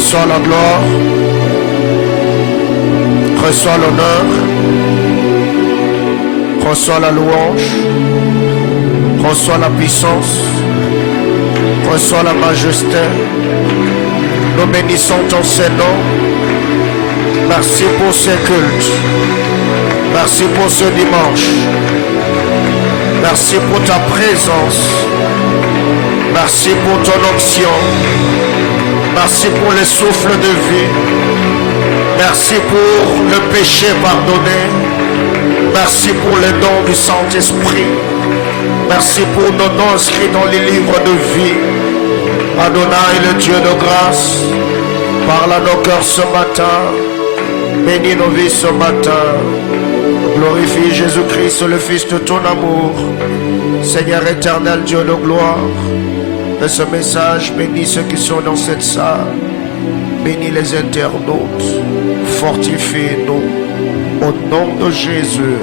Reçois la gloire, reçois l'honneur, reçois la louange, reçois la puissance, reçois la majesté. Nous bénissons ton Saint-Nom. Merci pour ce culte. Merci pour ce dimanche. Merci pour ta présence. Merci pour ton onction. Merci pour le souffle de vie. Merci pour le péché pardonné. Merci pour le don du Saint-Esprit. Merci pour nos noms inscrits dans les livres de vie. Adonai, le Dieu de grâce, parle à nos cœurs ce matin. Bénis nos vies ce matin. Glorifie Jésus-Christ, le Fils de ton amour. Seigneur éternel, Dieu de gloire. De ce message, bénis ceux qui sont dans cette salle. Bénis les internautes. Fortifie-nous. Au nom de Jésus.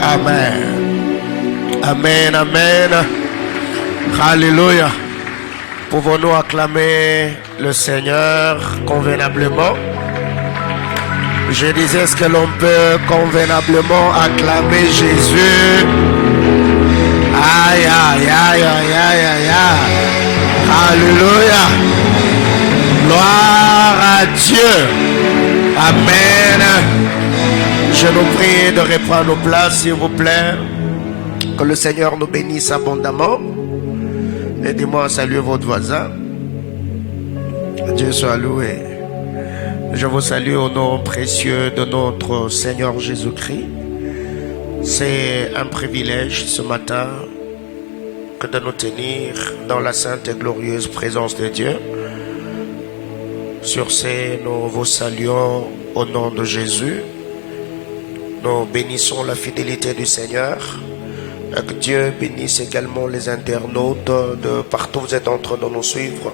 Amen. Amen, amen. Alléluia. Pouvons-nous acclamer le Seigneur convenablement? Je disais, est-ce que l'on peut convenablement acclamer Jésus? Aïe, aïe, aïe, aïe, aïe, aïe, aïe. Alléluia. Gloire à Dieu. Amen. Je nous prie de reprendre nos places, s'il vous plaît. Que le Seigneur nous bénisse abondamment. Aidez-moi à saluer votre voisin. Dieu soit loué. Je vous salue au nom précieux de notre Seigneur Jésus-Christ. C'est un privilège ce matin que de nous tenir dans la sainte et glorieuse présence de Dieu. Sur ce, nous vous saluons au nom de Jésus. Nous bénissons la fidélité du Seigneur. Que Dieu bénisse également les internautes de partout où vous êtes en train de nous suivre.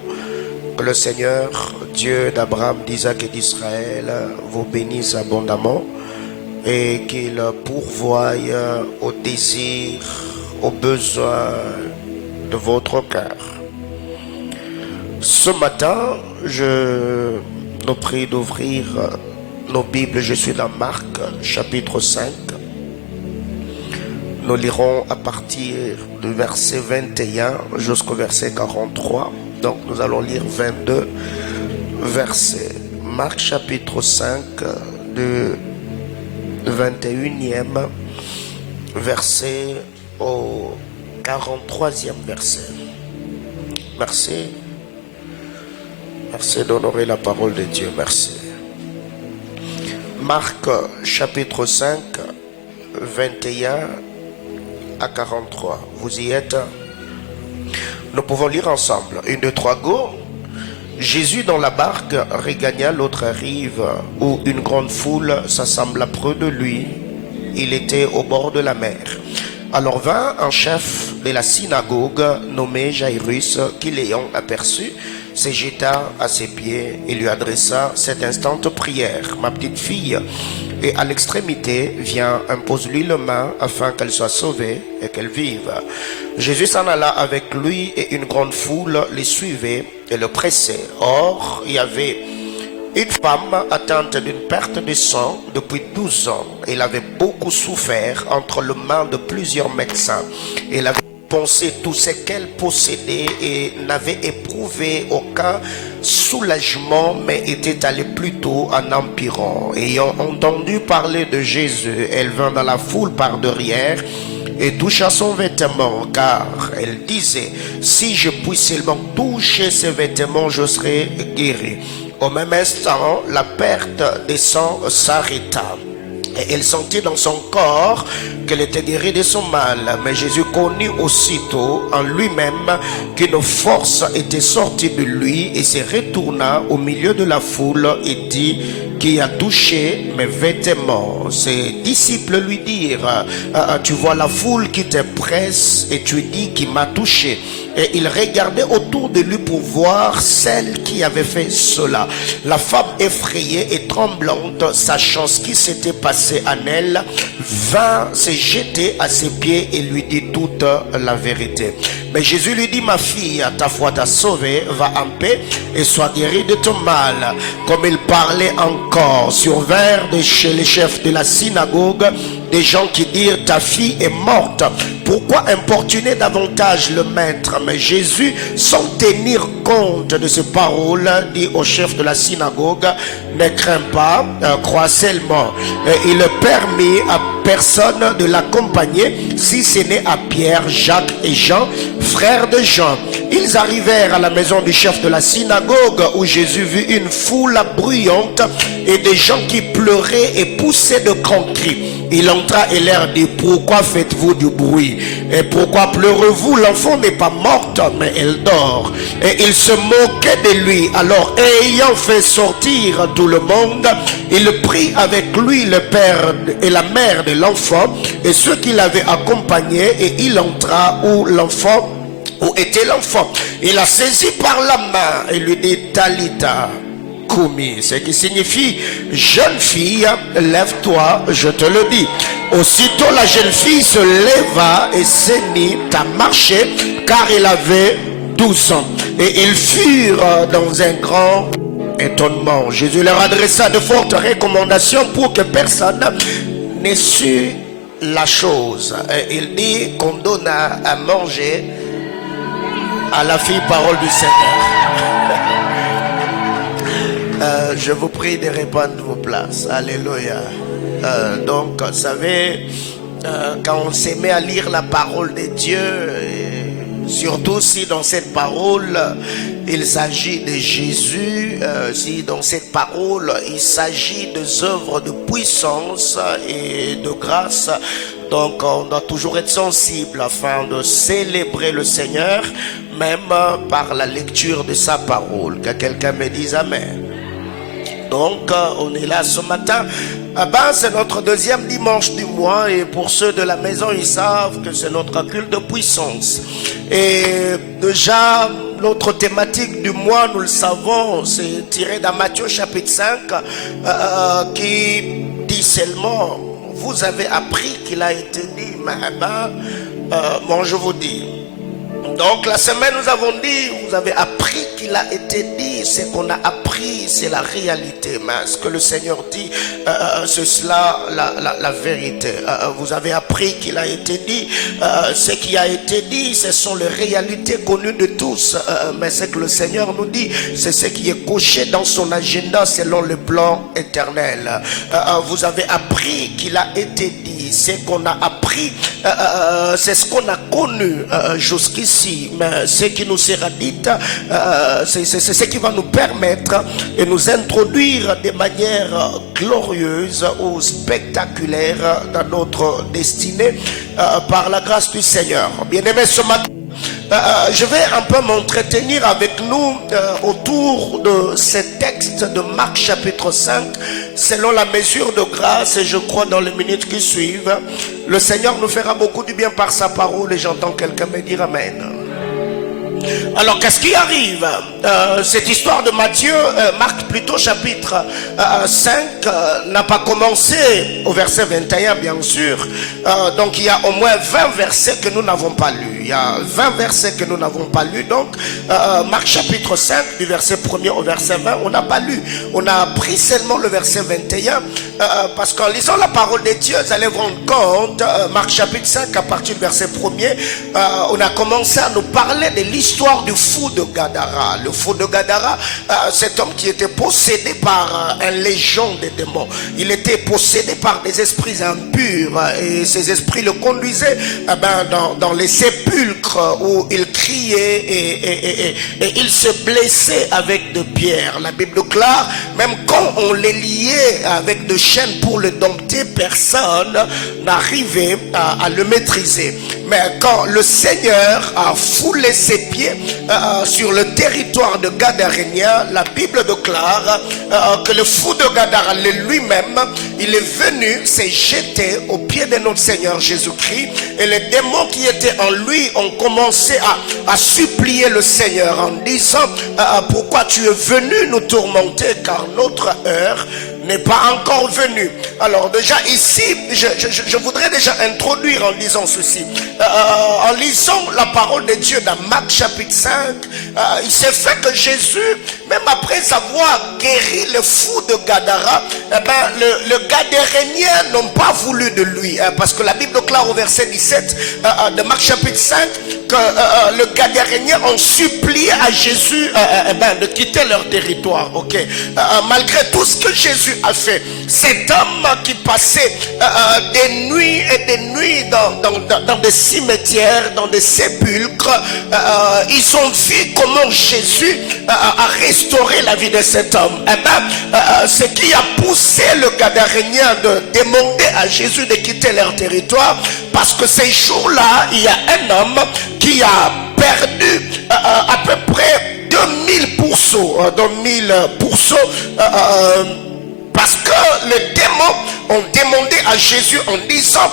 Que le Seigneur, Dieu d'Abraham, d'Isaac et d'Israël, vous bénisse abondamment et qu'il pourvoie aux désirs, aux besoins de votre cœur. Ce matin, je nous prie d'ouvrir nos Bibles. Je suis dans Marc, chapitre 5. Nous lirons à partir du verset 21 jusqu'au verset 43. Donc nous allons lire 22 versets. Marc chapitre 5 du 21e verset au 43e verset. Merci. Merci d'honorer la parole de Dieu. Merci. Marc chapitre 5, 21 à 43. Vous y êtes? Nous pouvons lire ensemble. 1, 2, 3, go. Jésus dans la barque regagna l'autre rive où une grande foule s'assembla près de lui. Il était au bord de la mer. Alors vint un chef de la synagogue nommé Jairus qui l'ayant aperçu se jeta à ses pieds et lui adressa cette instante prière. Ma petite fille et à l'extrémité, viens, impose-lui le main afin qu'elle soit sauvée et qu'elle vive. Jésus s'en alla avec lui et une grande foule les suivait et le pressait. Or, il y avait une femme atteinte d'une perte de sang depuis 12 ans. Elle avait beaucoup souffert entre les mains de plusieurs médecins. Elle avait pensé tout ce qu'elle possédait et n'avait éprouvé aucun soulagement, mais était allée plutôt en empirant. Ayant entendu parler de Jésus, elle vint dans la foule par derrière et toucha son vêtement, car elle disait, si je puis seulement toucher ses vêtements, je serai guéri. Au même instant, la perte de sang s'arrêta. Et elle sentit dans son corps qu'elle était guérie de son mal. Mais Jésus connut aussitôt en lui-même qu'une force était sortie de lui et se retourna au milieu de la foule et dit, qui a touché mes vêtements? Ses disciples lui dirent, tu vois la foule qui te presse et tu dis qui m'a touché. Et il regardait autour de lui pour voir celle qui avait fait cela. La femme effrayée et tremblante, sachant ce qui s'était passé en elle, vint se jeter à ses pieds et lui dit toute la vérité. Mais Jésus lui dit, ma fille, ta foi t'a sauvée, va en paix et sois guérie de ton mal. Comme il parlait encore, survinrent de chez les chefs de la synagogue des gens qui dirent, ta fille est morte. Pourquoi importuner davantage le maître? Mais Jésus, sans tenir compte de ces paroles, dit au chef de la synagogue, ne crains pas, crois seulement. Il permit à personne de l'accompagner, si ce n'est à Pierre, Jacques et Jean, frères de Jean. Ils arrivèrent à la maison du chef de la synagogue, où Jésus vit une foule bruyante et des gens qui pleuraient et poussaient de grands cris. Il entra et leur dit, pourquoi faites-vous du bruit? Et pourquoi pleurez-vous? L'enfant n'est pas morte, mais elle dort. Et il se moquait de lui. Alors, ayant fait sortir tout le monde, il prit avec lui le père et la mère de l'enfant et ceux qui l'avaient accompagné, et il entra où était l'enfant. Il la saisit par la main et lui dit, Talita Kumi, ce qui signifie, jeune fille, lève-toi, je te le dis. Aussitôt la jeune fille se leva et se mit à marcher, car elle avait 12 ans. Et ils furent dans un grand étonnement. Jésus leur adressa de fortes recommandations pour que personne n'ait su la chose. Et il dit qu'on donne à manger à la fille, parole du Seigneur. Je vous prie de reprendre vos places. Alléluia. Donc, vous savez, quand on se met à lire la parole de Dieu, et surtout si dans cette parole, il s'agit de Jésus, si dans cette parole, il s'agit des œuvres de puissance et de grâce, donc on doit toujours être sensible afin de célébrer le Seigneur, même par la lecture de sa parole. Que quelqu'un me dise Amen. Donc, on est là ce matin. C'est notre deuxième dimanche du mois. Et pour ceux de la maison, ils savent que c'est notre culte de puissance. Et déjà, notre thématique du mois, nous le savons, c'est tiré dans Matthieu chapitre 5, qui dit seulement, vous avez appris qu'il a été dit, mais bon, je vous dis. Donc la semaine nous avons dit, vous avez appris qu'il a été dit, ce qu'on a appris c'est la réalité, mais ce que le Seigneur dit, c'est cela la vérité. Vous avez appris qu'il a été dit, ce qui a été dit, ce sont les réalités connues de tous, mais ce que le Seigneur nous dit, c'est ce qui est coché dans son agenda selon le plan éternel. Vous avez appris qu'il a été dit, ce qu'on a appris, c'est ce qu'on a connu jusqu'ici, mais ce qui nous sera dit, c'est ce qui va nous permettre de nous introduire de manière glorieuse ou spectaculaire dans notre destinée par la grâce du Seigneur. Bien-aimés, ce matin, je vais un peu m'entretenir avec nous autour de ce texte de Marc chapitre 5 selon la mesure de grâce, et je crois dans les minutes qui suivent le Seigneur nous fera beaucoup du bien par sa parole, et j'entends quelqu'un me dire Amen. Alors qu'est-ce qui arrive? Cette histoire de Marc plutôt chapitre 5 n'a pas commencé au verset 21 bien sûr. Donc il y a au moins 20 versets que nous n'avons pas lus. Il y a 20 versets que nous n'avons pas lus. Donc Marc chapitre 5 du verset 1er au verset 20 on n'a pas lu. On a appris seulement le verset 21 parce qu'en lisant la parole de Dieu vous allez vous rendre compte, Marc chapitre 5 à partir du verset 1er on a commencé à nous parler de l'histoire du fou de Gadara. Le fou de Gadara, cet homme qui était possédé par un légion de démons. Il était possédé par des esprits impurs et ces esprits le conduisaient dans les sépulcres où il criait et il se blessait avec de pierres. La Bible déclare, même quand on les liait avec de chaînes pour le dompter, personne n'arrivait à le maîtriser. Mais quand le Seigneur a foulé ses pieds sur le territoire de Gadarénia, la Bible déclare que le fou de Gadara lui-même, il est venu se jeter aux pieds de notre Seigneur Jésus-Christ, et les démons qui étaient en lui ont commencé à supplier le Seigneur en disant pourquoi tu es venu nous tourmenter, car notre heure n'est pas encore venu. Alors déjà ici, je voudrais déjà introduire en lisant ceci. En lisant la parole de Dieu dans Marc chapitre 5, il s'est fait que Jésus, même après avoir guéri le fou de Gadara, le Gadarénien n'ont pas voulu de lui. Parce que la Bible déclare au verset 17 de Marc chapitre 5 que le Gadarénien ont supplié à Jésus de quitter leur territoire. Malgré tout ce que Jésus a fait, cet homme qui passait des nuits et des nuits dans des cimetières, dans des sépulcres, ils ont vu comment Jésus a restauré la vie de cet homme. Ce qui a poussé le Gadarénien de demander à Jésus de quitter leur territoire, parce que ces jours-là, il y a un homme qui a perdu à peu près 2000 pourceaux, parce que les démons ont demandé à Jésus en disant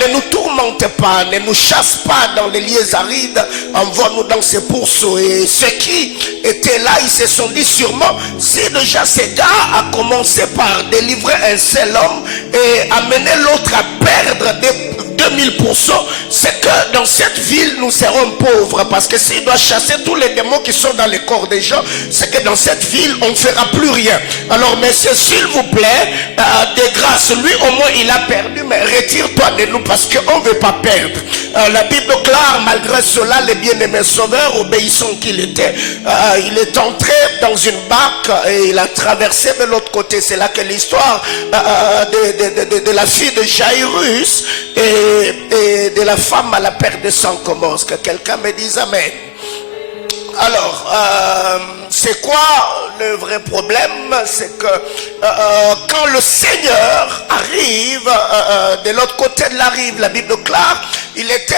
ne nous tourmente pas, ne nous chasse pas dans les lieux arides, envoie-nous dans ces pourceaux. Et ceux qui étaient là, ils se sont dit sûrement, si déjà ces gars a commencé par délivrer un seul homme et amener l'autre à perdre des 2000 pourceaux, c'est que dans cette ville nous serons pauvres, parce que s'il doit chasser tous les démons qui sont dans les corps des gens, c'est que dans cette ville on ne fera plus rien. Alors messieurs, s'il vous plaît, de grâce, lui au moins il a perdu, mais retire-toi de nous parce qu'on ne veut pas perdre. La Bible déclare, malgré cela, le bien-aimé sauveur, obéissant qu'il était, il est entré dans une barque et il a traversé de l'autre côté. C'est là que l'histoire de la fille de Jairus et de la femme à la perte de sang commence. Que quelqu'un me dise amen. Alors, c'est quoi le vrai problème? C'est que quand le Seigneur arrive de l'autre côté de la rive, la Bible déclare, il était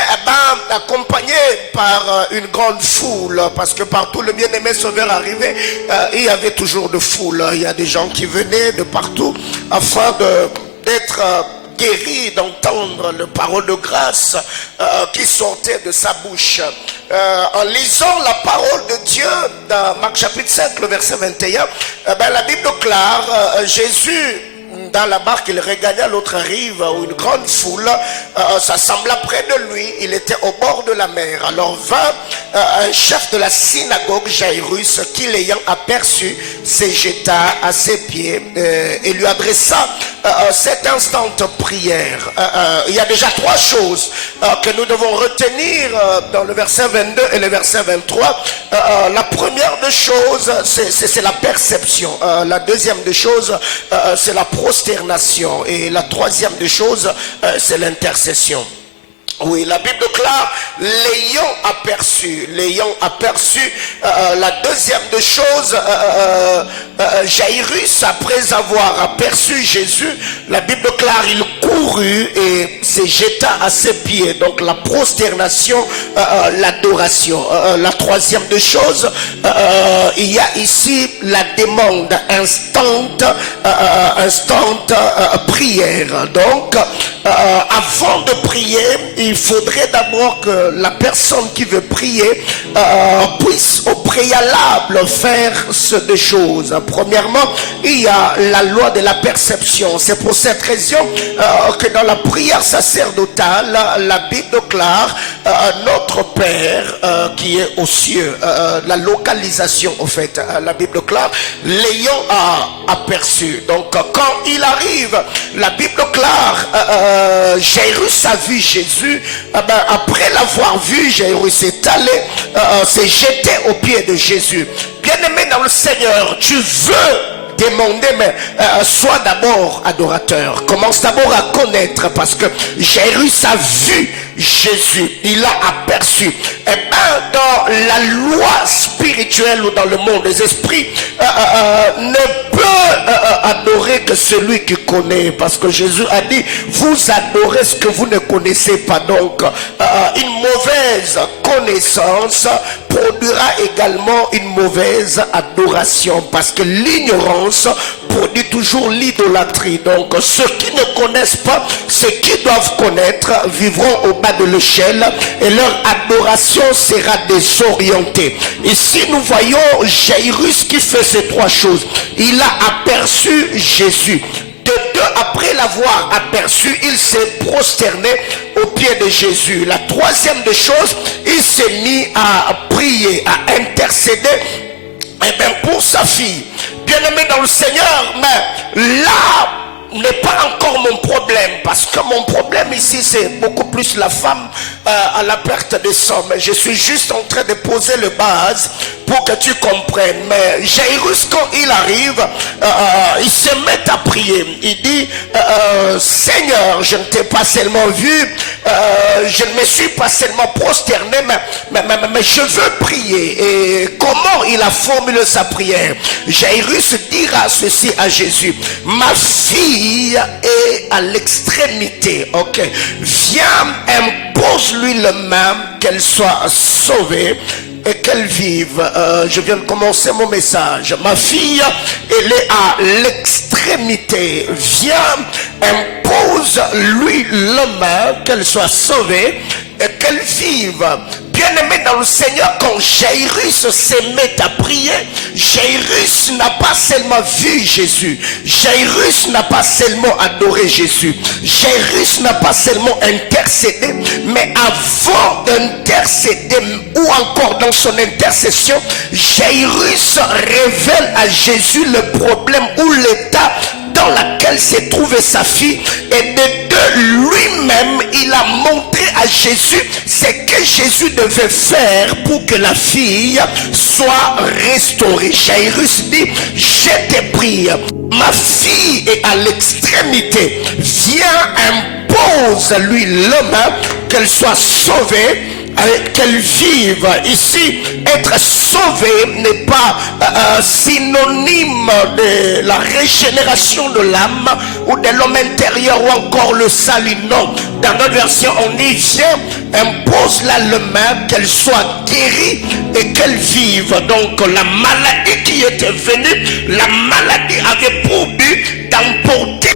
accompagné par une grande foule, parce que partout le bien-aimé sauveur arrivait, il y avait toujours de foule. Il y a des gens qui venaient de partout afin d'être guéri, d'entendre le parole de grâce qui sortait de sa bouche. En lisant la parole de Dieu dans Marc chapitre 5, le verset 21, la Bible déclare Jésus dans la barque, il regagna l'autre rive où une grande foule s'assembla près de lui. Il était au bord de la mer. Alors vint un chef de la synagogue, Jairus, qui l'ayant aperçu, se jeta à ses pieds et lui adressa cette instante prière. Il y a déjà trois choses que nous devons retenir dans le verset 22 et le verset 23. La première des choses, c'est la perception. La deuxième des choses, c'est la prosternation. Et la troisième des choses, c'est l'intercession. Oui, la Bible déclare, l'ayant aperçu, la deuxième des choses, Jairus, après avoir aperçu Jésus, la Bible déclare, il courut et se jeta à ses pieds. Donc la prosternation, l'adoration. La troisième des choses, il y a ici la demande instante prière. Donc, avant de prier, il faudrait d'abord que la personne qui veut prier puisse au préalable faire ces deux choses. Premièrement, il y a la loi de la perception. C'est pour cette raison que dans la prière sacerdotale, la Bible déclare notre Père qui est aux cieux. La localisation, en fait, la Bible déclare l'ayant aperçu. Donc quand il arrive, la Bible déclare Jairus a vu Jésus. Après l'avoir vu, Jairus est allé s'est jeté aux pieds de Jésus. Bien-aimé dans le Seigneur, tu veux demander, mais sois d'abord adorateur. Commence d'abord à connaître, parce que Jairus a vu Jésus, il a aperçu. Et dans la loi spirituelle ou dans le monde des esprits, ne peut adorer que celui qui connaît, parce que Jésus a dit, vous adorez ce que vous ne connaissez pas. Donc une mauvaise connaissance produira également une mauvaise adoration, parce que l'ignorance produit toujours l'idolâtrie. Donc ceux qui ne connaissent pas, ceux qui doivent connaître, vivront au bas de l'échelle et leur adoration sera désorientée. Ici nous voyons Jairus qui fait ces trois choses. Il a aperçu Jésus. Après l'avoir aperçu, il s'est prosterné aux pieds de Jésus. La troisième des choses, il s'est mis à prier, à intercéder pour sa fille. Bien-aimé dans le Seigneur, mais là n'est pas encore mon problème, parce que mon problème ici c'est beaucoup plus la femme à la perte de sang. Mais je suis juste en train de poser les bases pour que tu comprennes. Mais Jairus, quand il arrive, il se met à prier. Il dit Seigneur, je ne t'ai pas seulement vu, je ne me suis pas seulement prosterné, mais je veux prier. Et comment il a formulé sa prière? Jairus dira ceci à Jésus: ma fille est à l'extrémité. Ok, viens, impose-lui le main, qu'elle soit sauvée et qu'elle vive. Je viens de commencer mon message. Ma fille, elle est à l'extrémité. Viens, impose-lui le main, qu'elle soit sauvée et qu'elle vive. Bien-aimé dans le Seigneur, quand Jairus se met à prier, Jairus n'a pas seulement vu Jésus, Jairus n'a pas seulement adoré Jésus, Jairus n'a pas seulement intercédé, mais avant d'intercéder ou encore dans son intercession, Jairus révèle à Jésus le problème ou l'état dans laquelle s'est trouvée sa fille, et de lui-même il a montré à Jésus ce que Jésus devait faire pour que la fille soit restaurée. Jairus dit: je te prie, ma fille est à l'extrémité, viens, impose-lui le main, qu'elle soit sauvée, qu'elle vive. Ici, être sauvé n'est pas synonyme de la régénération de l'âme ou de l'homme intérieur ou encore le salut. Non, dans notre version on dit: viens, impose-la le main, qu'elle soit guérie et qu'elle vive. Donc la maladie qui était venue, la maladie avait pour but d'emporter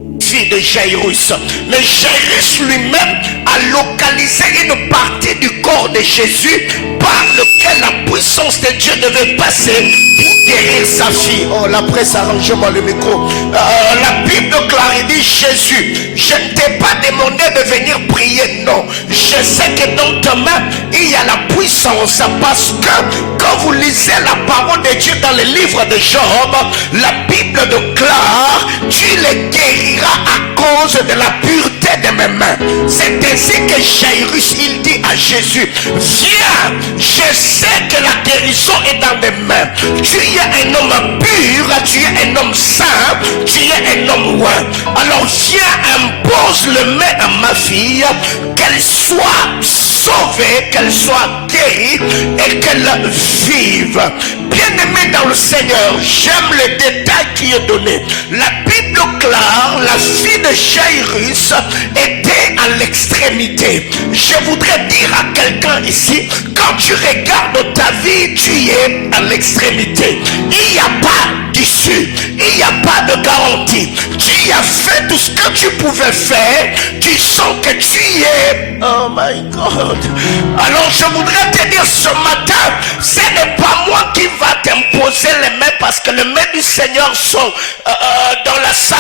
de Jairus. Mais Jairus lui-même a localisé une partie du corps de Jésus par lequel la puissance de Dieu devait passer pour guérir sa fille. Oh, la presse, arrangez-moi le micro. La Bible déclare, il dit: Jésus, je ne t'ai pas demandé de venir prier, non. Je sais que dans ta main il y a la puissance, parce que quand vous lisez la parole de Dieu dans le livre de Job, la Bible déclare: tu les guériras à cause de la pureté de mes mains. C'est ainsi que Jairus, il dit à Jésus: viens, je sais que la guérison est dans mes mains. Tu es un homme pur, tu es un homme saint, tu es un homme roi. Alors viens, impose le main à ma fille, qu'elle soit sauvée, qu'elle soit guérie et qu'elle vive. Bien-aimé dans le Seigneur, j'aime le détail qui est donné. La Bible déclare: la fille de Jairus était à l'extrémité. Je voudrais dire à quelqu'un ici, quand tu regardes ta vie, tu es à l'extrémité. Il n'y a pas d'issue, il n'y a pas de garantie. Tu as fait tout ce que tu pouvais faire, tu sens que tu es... Oh my God. Alors je voudrais te dire ce matin, ce n'est pas moi qui va t'imposer les mains, parce que les mains du Seigneur sont dans la salle.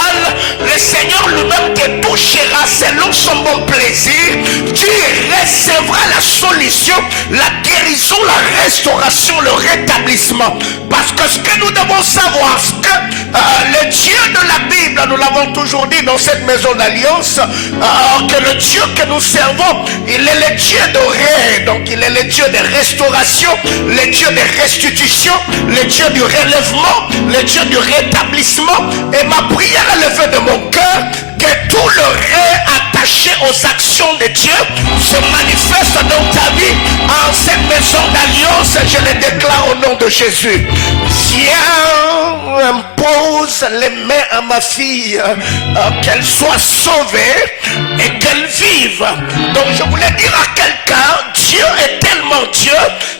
Le Seigneur lui-même te touchera selon son bon plaisir. Tu recevras la solution, la guérison, la restauration, le rétablissement. Parce que ce que nous devons savoir, c'est que le Dieu de la Bible, nous l'avons toujours dit dans cette maison d'alliance, que le Dieu que nous servons, il est le Dieu de donc il est le Dieu de restauration, le Dieu de restitution, le Dieu du relèvement, le Dieu du rétablissement. Et ma prière est levée de mon cœur, que tout le ré attaché aux actions de Dieu se manifeste dans ta vie, en cette maison d'alliance. Je le déclare au nom de Jésus. Viens, impose les mains à ma fille, qu'elle soit sauvée et qu'elle vive. Donc je voulais dire à quelqu'un, Dieu est tellement Dieu,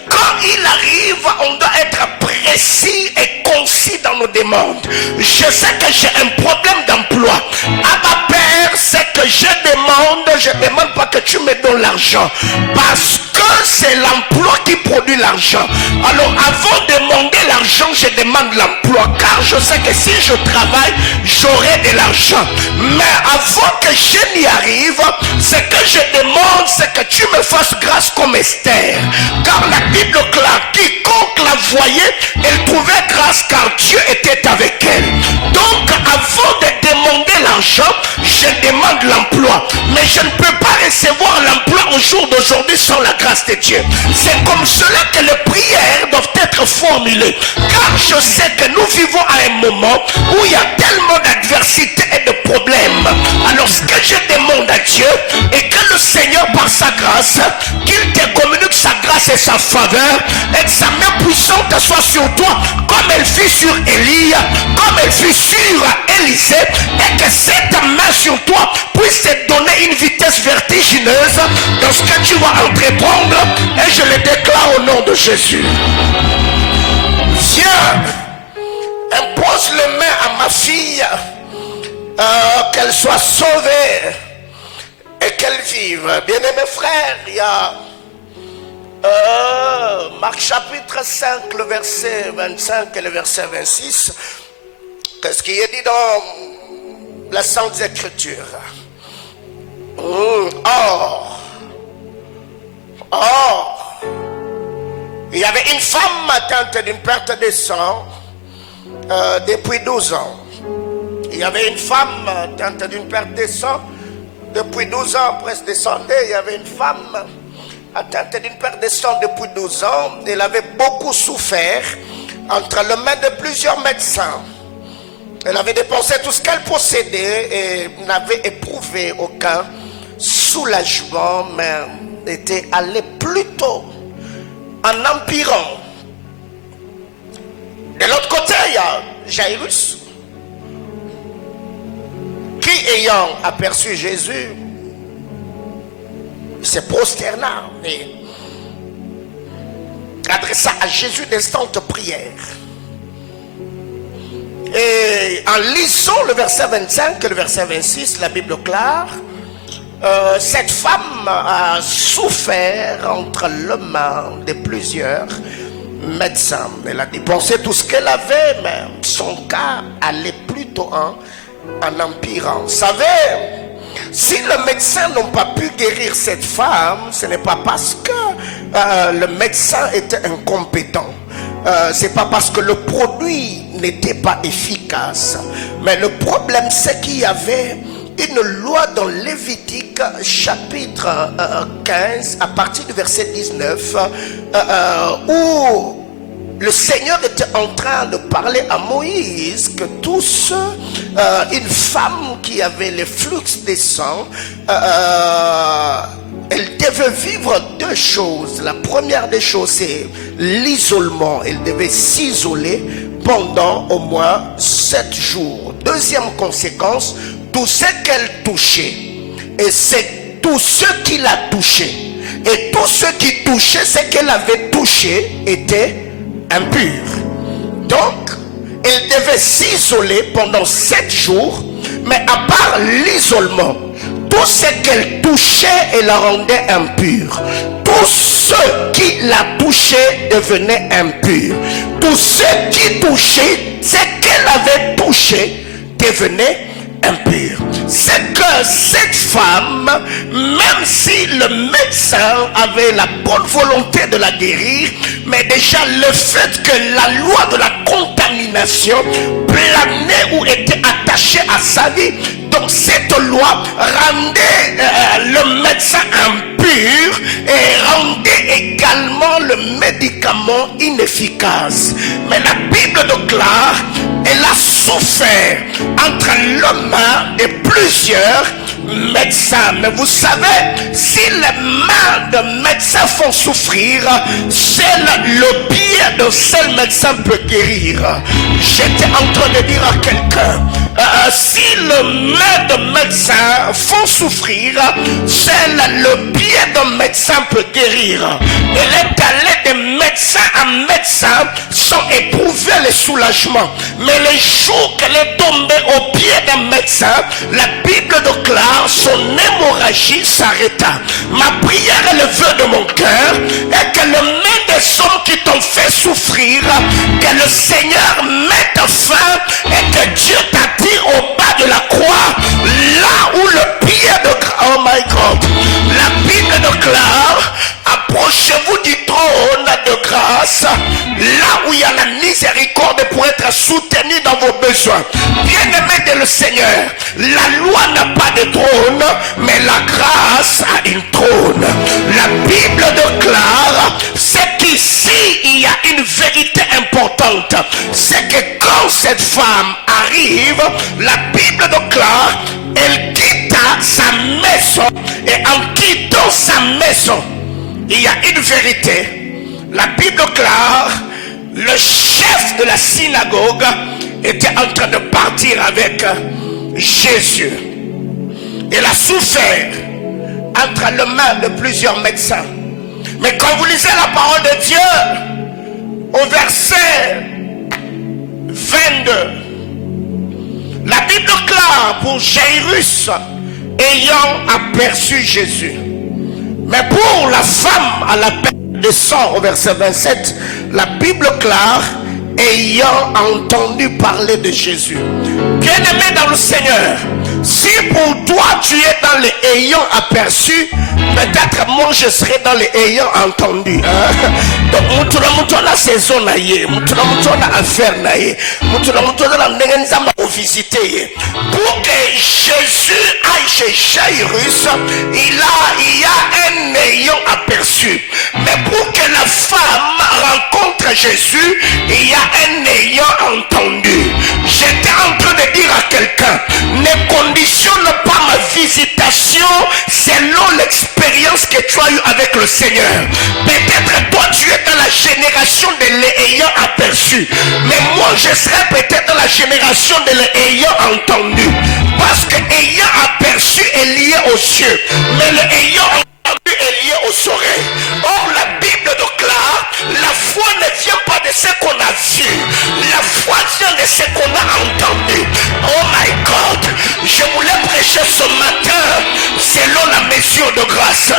quand il arrive, on doit être précis et concis dans nous demande. Je sais que j'ai un problème d'emploi. Abba Père, c'est que je demande pas que tu me donnes l'argent. Parce que c'est l'emploi qui produit l'argent. Alors avant de demander l'argent, je demande l'emploi. Car je sais que si je travaille, j'aurai de l'argent. Mais avant que je n'y arrive, ce que je demande, c'est que tu me fasses grâce comme Esther. Car la Bible clame, quiconque la voyait, elle trouvait grâce car Dieu était avec elle. Donc avant de demander l'argent, je demande l'emploi. Mais je ne peux pas recevoir l'emploi au jour d'aujourd'hui sans la grâce de Dieu. C'est comme cela que les prières doivent être formulées. Car je sais que nous vivons à un moment où il y a tellement d'adversité et de problèmes. Alors ce que je demande à Dieu est que le Seigneur par sa grâce, qu'il te communique sa grâce et sa faveur, et que sa main puissante soit sur toi comme elle fut sur Élie, comme elle fut sur Élisée, et que cette main sur toi puisse te donner une vitesse vertigineuse dans ce que tu vas entreprendre, et je le déclare au nom de Jésus. Viens, impose les mains à ma fille, qu'elle soit sauvée et qu'elle vive. Bien-aimés frères, il y a Marc chapitre 5, le verset 25 et le verset 26. Qu'est-ce qui est dit dans la Sainte Écriture? Or, il y avait une femme atteinte d'une perte de sang depuis 12 ans. Il y avait une femme atteinte d'une perte de sang depuis 12 ans, presque descendée. Il y avait une femme atteinte d'une perte de sang depuis 12 ans. Elle avait beaucoup souffert entre les mains de plusieurs médecins. Elle avait dépensé tout ce qu'elle possédait et n'avait éprouvé aucun soulagement, mais était allée plutôt en empirant. De l'autre côté, il y a Jairus, qui ayant aperçu Jésus, se prosterna et adressa à Jésus d'instantes prières. Et en lisant le verset 25 et le verset 26, la Bible clare, cette femme a souffert entre les mains de plusieurs médecins. Elle a dépensé tout ce qu'elle avait, mais son cas allait plutôt en empirant. Vous savez, si les médecins n'ont pas pu guérir cette femme, ce n'est pas parce que le médecin était incompétent. C'est pas parce que le produit n'était pas efficace. Mais le problème, c'est qu'il y avait une loi dans Lévitique chapitre 15 à partir du verset 19 où le Seigneur était en train de parler à Moïse que tous une femme qui avait le flux de sang, elle devait vivre deux choses. La première des choses, c'est l'isolement. Elle devait s'isoler pendant au moins 7 jours. Deuxième conséquence, tout ce qu'elle touchait, et c'est tout ce qui l'a touché, et tout ce qui touchait ce qu'elle avait touché était impur. Donc elle devait s'isoler pendant 7 jours, mais à part l'isolement, tout ce qu'elle touchait, elle la rendait impure. Tout ce qui la touchait devenait impur. Tout ce qui touchait, ce qu'elle avait touché devenait impur. C'est que cette femme, même si le médecin avait la bonne volonté de la guérir, mais déjà le fait que la loi de la contamination planait ou était attachée à sa vie, donc cette loi rendait le médecin impur et rendait également le médicament inefficace. Mais la Bible déclare, elle a souffert entre les mains de plusieurs médecins. Mais vous savez, si les mains de médecins font souffrir, seul le pied de seul médecin peut guérir. J'étais en train de dire à quelqu'un, Si le main de médecin font souffrir, seul le pied de médecin peut guérir. Et les talents de médecin à médecin sont éprouvés le soulagement. Mais les jours qu'elle est tombée au pied d'un médecin, la Bible déclare son hémorragie s'arrêta. Ma prière et le vœu de mon cœur est que le main des hommes qui t'ont fait souffrir, que le Seigneur mette fin et que Dieu t'attire au bas de la croix, là où le pied de... Oh my God! La Bible déclare, approchez-vous du trône de grâce, là où il y a la miséricorde pour être soutenu dans vos besoins. Bien-aimé de le Seigneur, la loi n'a pas de trône, mais la grâce a une trône. La Bible déclare, c'est qu'ici il y a une vérité importante. C'est que quand cette femme arrive, la Bible déclare, elle quitta sa maison, et en quittant sa maison, il y a une vérité. La Bible déclare, le chef de la synagogue était en train de partir avec Jésus. Il a souffert entre les mains de plusieurs médecins. Mais quand vous lisez la parole de Dieu, au verset 22, la Bible déclare pour Jairus ayant aperçu Jésus. Mais pour la femme à la perte de sang, au verset 27, la Bible déclare ayant entendu parler de Jésus. Bien-aimé dans le Seigneur, si pour toi tu es dans les ayant aperçu, peut-être moi je serai dans les ayant entendu. Donc mutuna saison na ye, mutuna affaire na ye, mutuna la ndengenza visiter. Pour que Jésus aille chez Jairus, il y a un ayant aperçu. Mais pour que la femme rencontre Jésus, il y a un ayant entendu. J'étais en train de dire à quelqu'un, ne conditionne pas ma visitation selon l'expérience que tu as eue avec le Seigneur. Peut-être toi tu es dans la génération de l'ayant aperçu, mais moi je serai peut-être dans la génération de l'ayant entendu, parce que ayant aperçu est lié aux cieux, mais l'ayant entendu est lié aux oreilles. Or la Bible déclare, la foi ne vient pas de ce qu'on a vu, la foi vient de ce qu'on a entendu. Oh my God, je voulais prêcher ce matin selon la mesure de grâce.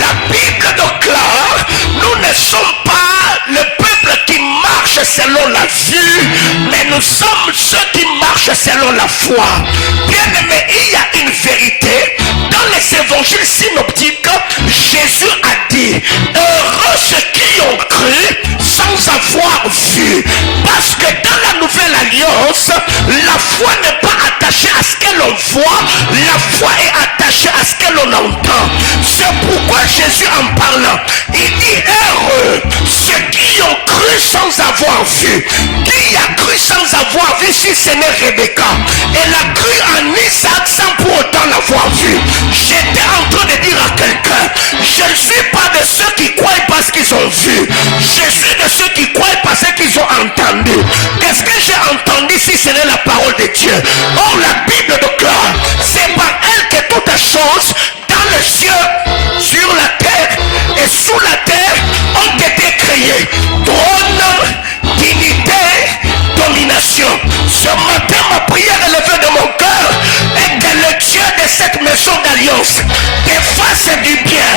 La Bible déclare, nous ne sommes pas le peuple qui marche selon la vue, mais nous sommes ceux qui marchent selon la foi. Bien aimé, il y a une vérité. Dans les évangiles synoptiques, Jésus a dit, heureux ceux qui ont cru sans avoir vu. Parce que dans la nouvelle alliance, la foi n'est pas attachée à ce que l'on voit, la foi est attachée à ce que l'on entend. C'est pourquoi Jésus en parlant, il dit heureux ceux qui ont cru sans avoir vu. Qui a cru sans avoir vu si ce n'est Rebecca? Elle a cru en Isaac sans pour autant l'avoir vu. J'étais en train de dire à quelqu'un, je ne suis pas de ceux qui croient parce qu'ils ont vu, je suis de ceux qui croient parce qu'ils ont entendu. Qu'est-ce que j'ai entendu si ce n'est la parole de Dieu? Or la Bible déclare, c'est par elle que toutes choses dans le ciel, sur la terre et sous la terre ont été créées. Trône, dignité, domination. Ce matin, ma prière est levée de mon cœur et que le Dieu de cette maison d'alliance te fasse du bien,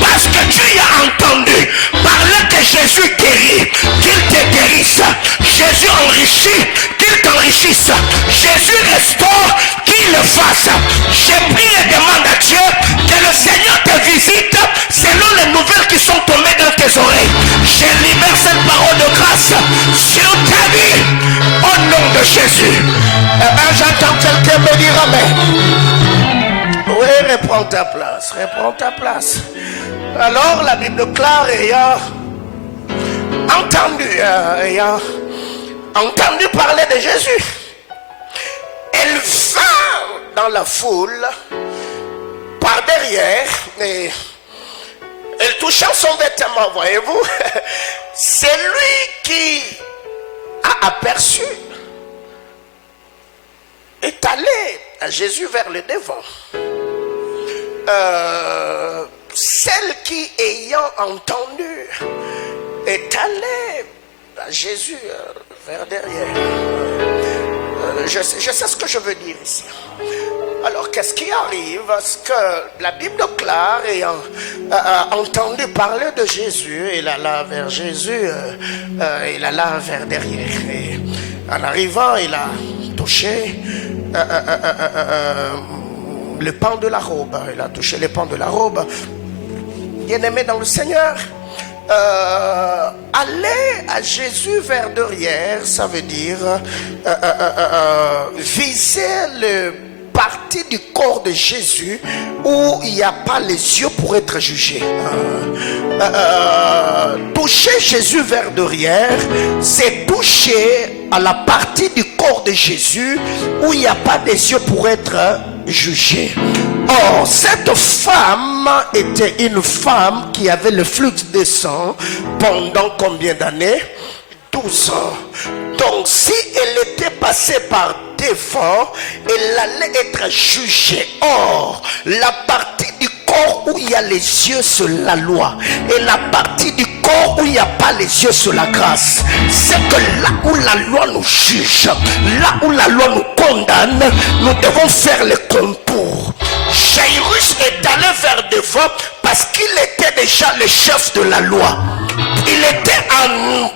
parce que tu y as entendu parler que Jésus guérit, qu'il te guérisse. Jésus enrichit, qu'il t'enrichisse. Jésus restaure, qu'il le fasse. Je prie et demande à Dieu que le Seigneur te visite selon les nouvelles qui sont tombées dans tes oreilles. Je libère cette parole de grâce sur ta vie au nom de Jésus. Eh bien, j'entends quelqu'un me dire amen. Oui, reprends ta place, reprends ta place. Alors la Bible déclare, ayant entendu parler de Jésus, elle va dans la foule par derrière et elle touchant son vêtement, voyez-vous. C'est lui qui a aperçu est allé à Jésus vers le devant. Celle qui, ayant entendu, est allée à Jésus vers derrière. Je sais ce que je veux dire ici. Alors, qu'est-ce qui arrive? Parce que la Bible déclare, ayant entendu parler de Jésus, il alla vers Jésus, il alla vers derrière. Et en arrivant, il a touché le pan de la robe. Il a touché le pan de la robe. Bien-aimé dans le Seigneur, aller à Jésus vers derrière, ça veut dire viser le partie du corps de Jésus où il n'y a pas les yeux pour être jugé. Toucher Jésus vers derrière, c'est toucher à la partie du corps de Jésus où il n'y a pas des yeux pour être jugé. Or, cette femme était une femme qui avait le flux de sang pendant combien d'années? 12 ans. Donc, si elle était passée par devant, elle allait être jugée. Or, la partie du corps où il y a les yeux, c'est la loi. Et la partie du corps où il n'y a pas les yeux, c'est la grâce. C'est que là où la loi nous juge, là où la loi nous condamne, nous devons faire le contour. Jairus est allé vers devant parce qu'il était déjà le chef de la loi. Il était en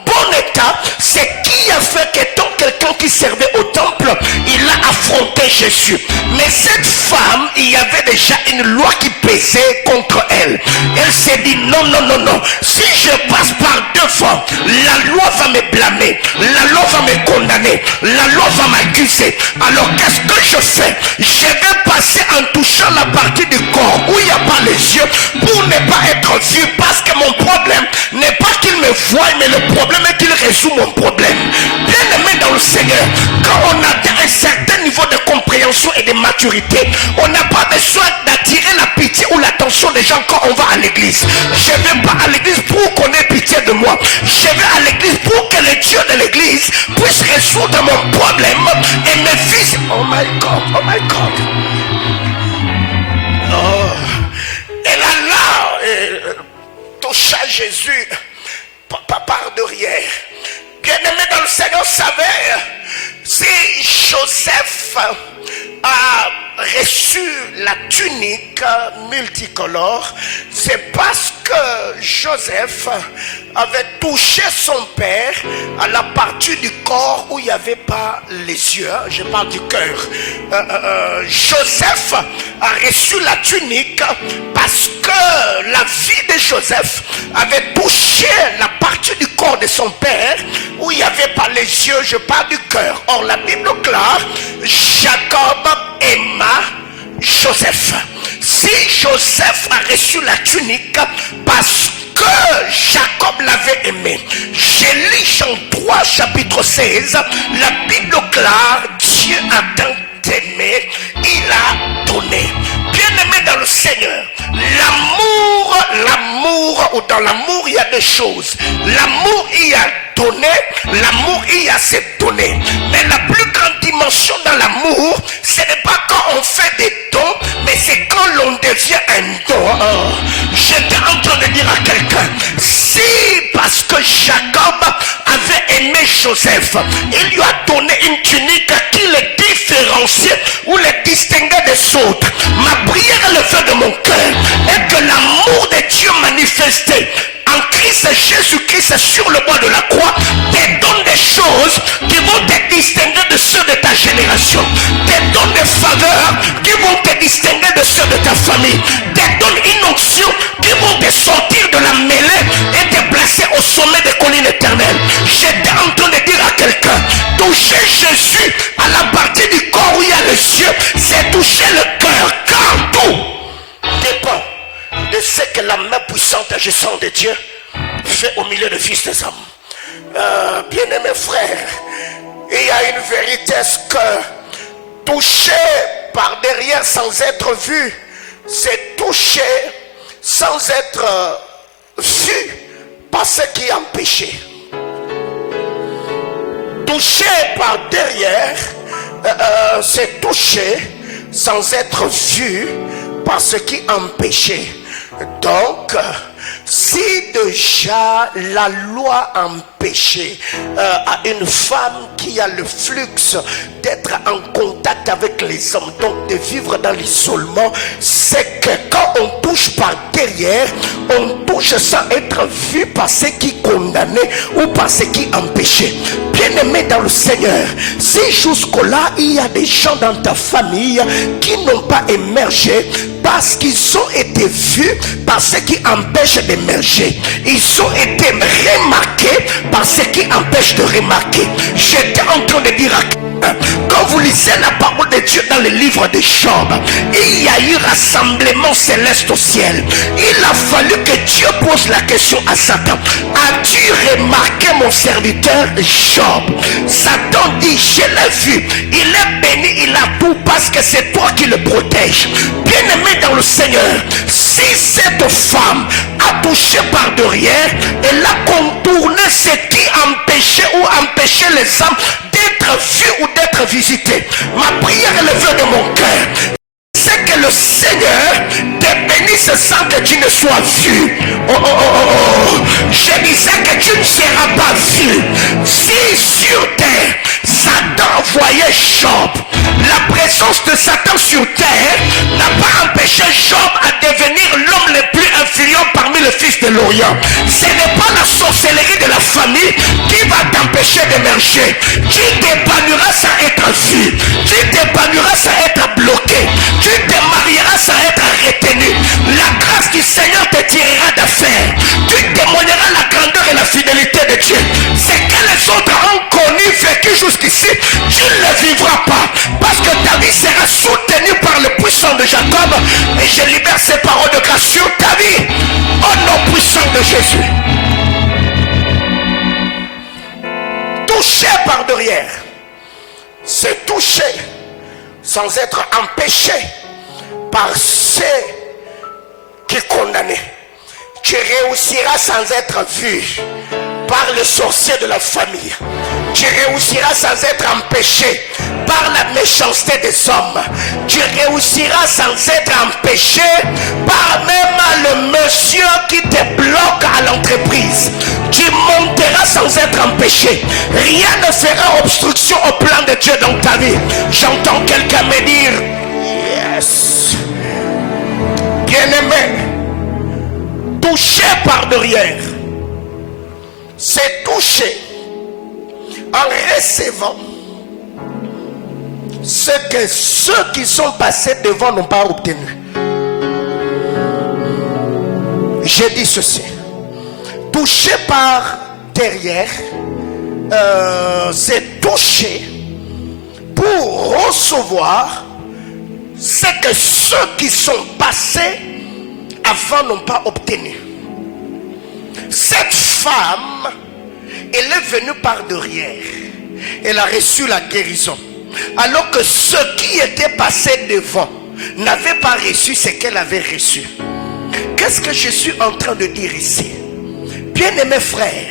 bon état. C'est qui a fait qu'étant quelqu'un qui servait au temple, il a affronté Jésus. Mais cette femme, il y avait déjà une loi qui pesait contre elle. Elle s'est dit non, non, non, non. Si je passe par devant, la loi va me blâmer, la loi va me condamner, la loi va m'accuser. Alors qu'est-ce que je fais? Je vais passer en touchant la partie du corps où il n'y a pas les yeux pour ne pas être vu, parce que mon problème n'est pas qu'il me voie, mais le problème est qu'il résout mon problème. Bien aimé dans le Seigneur, quand on a un certain niveau de compréhension et de maturité, on n'a pas besoin d'attirer la pitié ou l'attention des gens quand on va à l'église. Je ne vais pas à l'église pour qu'on ait pitié de moi. Je vais à l'église pour que le Dieu de l'église puisse résoudre mon problème et mes fils. Oh my God, oh my God. Oh. Et là, toucha Jésus par derrière. Bien-aimé dans le Seigneur, savait, si Joseph a reçu la tunique multicolore, c'est parce que Joseph avait touché son père à la partie du corps où il n'y avait pas les yeux. Je parle du cœur. Joseph a reçu la tunique parce que la vie de Joseph avait touché la partie du corps de son père où il n'y avait pas les yeux. Je parle du cœur. Or, la Bible déclare, Jacob aima Joseph. Si Joseph a reçu la tunique parce que Jacob l'avait aimé. J'ai lu Jean 3 chapitre 16. La Bible déclare, Dieu a tant aimé, il a donné. Bien-aimé dans le Seigneur, l'amour, ou dans l'amour il y a deux choses. L'amour il y a donné, l'amour il y a se donner. Mais la plus grande dimension dans l'amour, ce n'est pas quand on fait des dons, mais c'est quand l'on devient un don. Oh, j'étais en train de dire à quelqu'un, si parce que Jacob avait aimé Joseph, il lui a donné une tunique qui le différenciait ou le distinguait des autres. Ma prière et le feu de mon cœur est que l'amour de Dieu manifesté en Christ Jésus-Christ sur le bois de la croix te donne des choses qui vont te distinguer de ceux de ta génération, te donne des faveurs qui vont te distinguer de ceux de ta famille, te donne une onction qui vont te sortir de la mêlée et te placer au sommet des collines éternelles. J'étais en train de dire à quelqu'un, toucher Jésus à la partie du corps où il y a les yeux, c'est toucher le cœur, car tout dépend de ce que la main puissante et agissante de Dieu fait au milieu des fils des hommes. Bien-aimés frères, il y a une vérité, c'est que toucher par derrière sans être vu, c'est toucher sans être vu par ce qui est empêché. Toucher par derrière, c'est touché sans être vu par ce qui empêchait. Donc, si déjà la loi empêchait à une femme qui a le flux d'être en contact avec les hommes, donc de vivre dans l'isolement, c'est que quand on touche par derrière, on touche sans être vu par ce qui condamnait ou par ce qui empêchait. Bien-aimé dans le Seigneur, si jusque-là il y a des gens dans ta famille qui n'ont pas émergé parce qu'ils ont été vus par ce qui empêche d'émerger, ils ont été remarqués par ce qui empêche de remarquer. J'étais en train de dire à quand vous lisez la parole de Dieu dans le livre de Job, il y a eu rassemblement céleste au ciel. Il a fallu que Dieu pose la question à Satan: as-tu remarqué mon serviteur Job? Satan dit: je l'ai vu, il est béni, il a tout parce que c'est toi qui le protège. Bien-aimé dans le Seigneur, si cette femme a touché par derrière, elle a contourné ce qui empêchait ou empêchait les hommes d'être vus ou d'être visités. Ma prière élevée de mon cœur, c'est que le Seigneur te bénisse sans que tu ne sois vu. Je disais que tu ne seras pas vu. Si sur terre Satan voyait Job, la présence de Satan sur terre n'a pas empêché Job à devenir l'homme le plus influent parmi les fils de l'Orient. Ce n'est pas la sorcellerie de la famille qui va t'empêcher d'émerger. Tu t'épanouiras sans être vu, tu t'épanouiras sans être bloqué, tu te marieras sans être retenu. La grâce du Seigneur te tirera d'affaire. Tu témoigneras la grandeur et la fidélité de Dieu. C'est que les autres ont connu, vécu jusqu'ici, tu ne le vivras pas, parce que ta vie sera soutenue par le puissant de Jacob. Et je libère ces paroles de grâce sur ta vie au nom puissant de Jésus. Touché par derrière, c'est touché sans être empêché par ceux qui condamnaient. Tu réussiras sans être vu par le sorcier de la famille. Tu réussiras sans être empêché par la méchanceté des hommes. Tu réussiras sans être empêché par même le monsieur qui te bloque à l'entreprise. Tu monteras sans être empêché. Rien ne fera obstruction au plan de Dieu dans ta vie. J'entends quelqu'un me dire: yes. Bien-aimé, touché par derrière, c'est touché en recevant ce que ceux qui sont passés devant n'ont pas obtenu. J'ai dit ceci: touché par derrière, c'est touché pour recevoir ce que ceux qui sont passés avant n'ont pas obtenu. Cette femme, elle est venue par derrière. Elle a reçu la guérison. Alors que ceux qui étaient passés devant n'avaient pas reçu ce qu'elle avait reçu. Qu'est-ce que je suis en train de dire ici? Bien-aimé frère,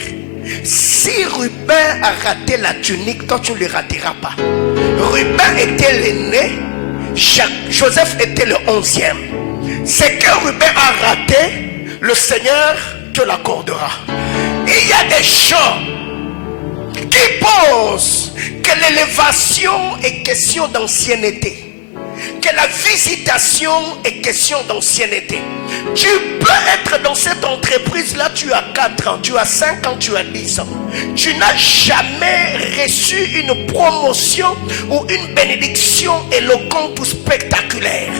si Ruben a raté la tunique, toi tu ne le rateras pas. Ruben était l'aîné, Joseph était le 11e. Ce que Ruben a raté, le Seigneur te l'accordera. Il y a des gens qui pensent que l'élévation est question d'ancienneté, que la visitation est question d'ancienneté. Tu peux être dans cette entreprise-là, tu as 4 ans, tu as 5 ans, tu as 10 ans. Tu n'as jamais reçu une promotion ou une bénédiction éloquente ou spectaculaire.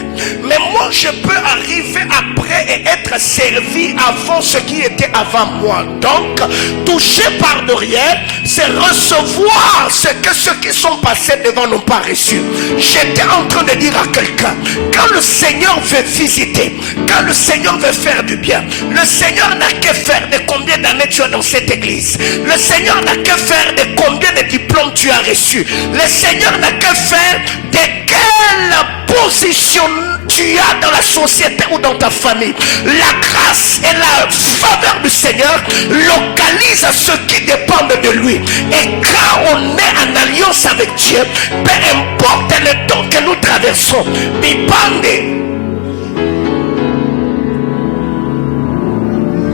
Mais moi, je peux arriver après et être servi avant ce qui était avant moi. Donc, toucher par derrière, c'est recevoir ce que ceux qui sont passés devant n'ont pas reçu. J'étais en train de dire à quelqu'un, quand le Seigneur veut visiter, quand le Seigneur veut faire du bien, le Seigneur n'a que faire de combien d'années tu as dans cette église. Le Seigneur n'a que faire de combien de diplômes tu as reçus. Le Seigneur n'a que faire de quelle position tu as dans la société ou dans ta famille. La grâce et la faveur du Seigneur localisent ceux qui dépendent de lui. Et quand on est en alliance avec Dieu, peu importe le temps que nous traversons,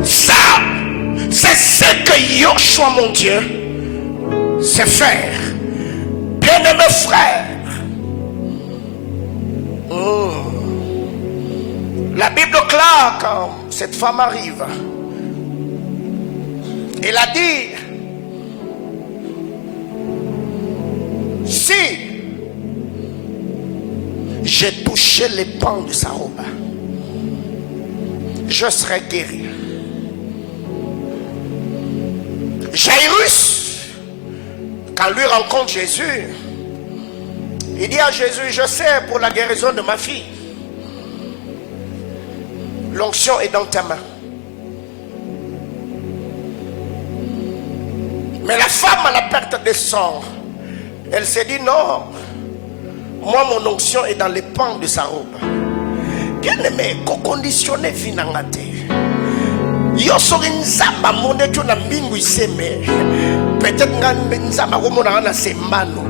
ça, c'est ce que Yoshua, mon Dieu, sait faire. Bien-aimé frère, la Bible claque quand cette femme arrive. Elle a dit, si j'ai touché les pans de sa robe, je serai guéri. Jairus, quand lui rencontre Jésus, il dit à Jésus, je sais pour la guérison de ma fille, l'onction est dans ta main. Mais la femme à la perte de sang, elle s'est dit non, moi mon onction est dans les pans de sa robe. Bien aimé, conditionné finangate. Yo sori nzamba monde tu na mbingu iseme. Peut-être nzamba ko mona na sembano.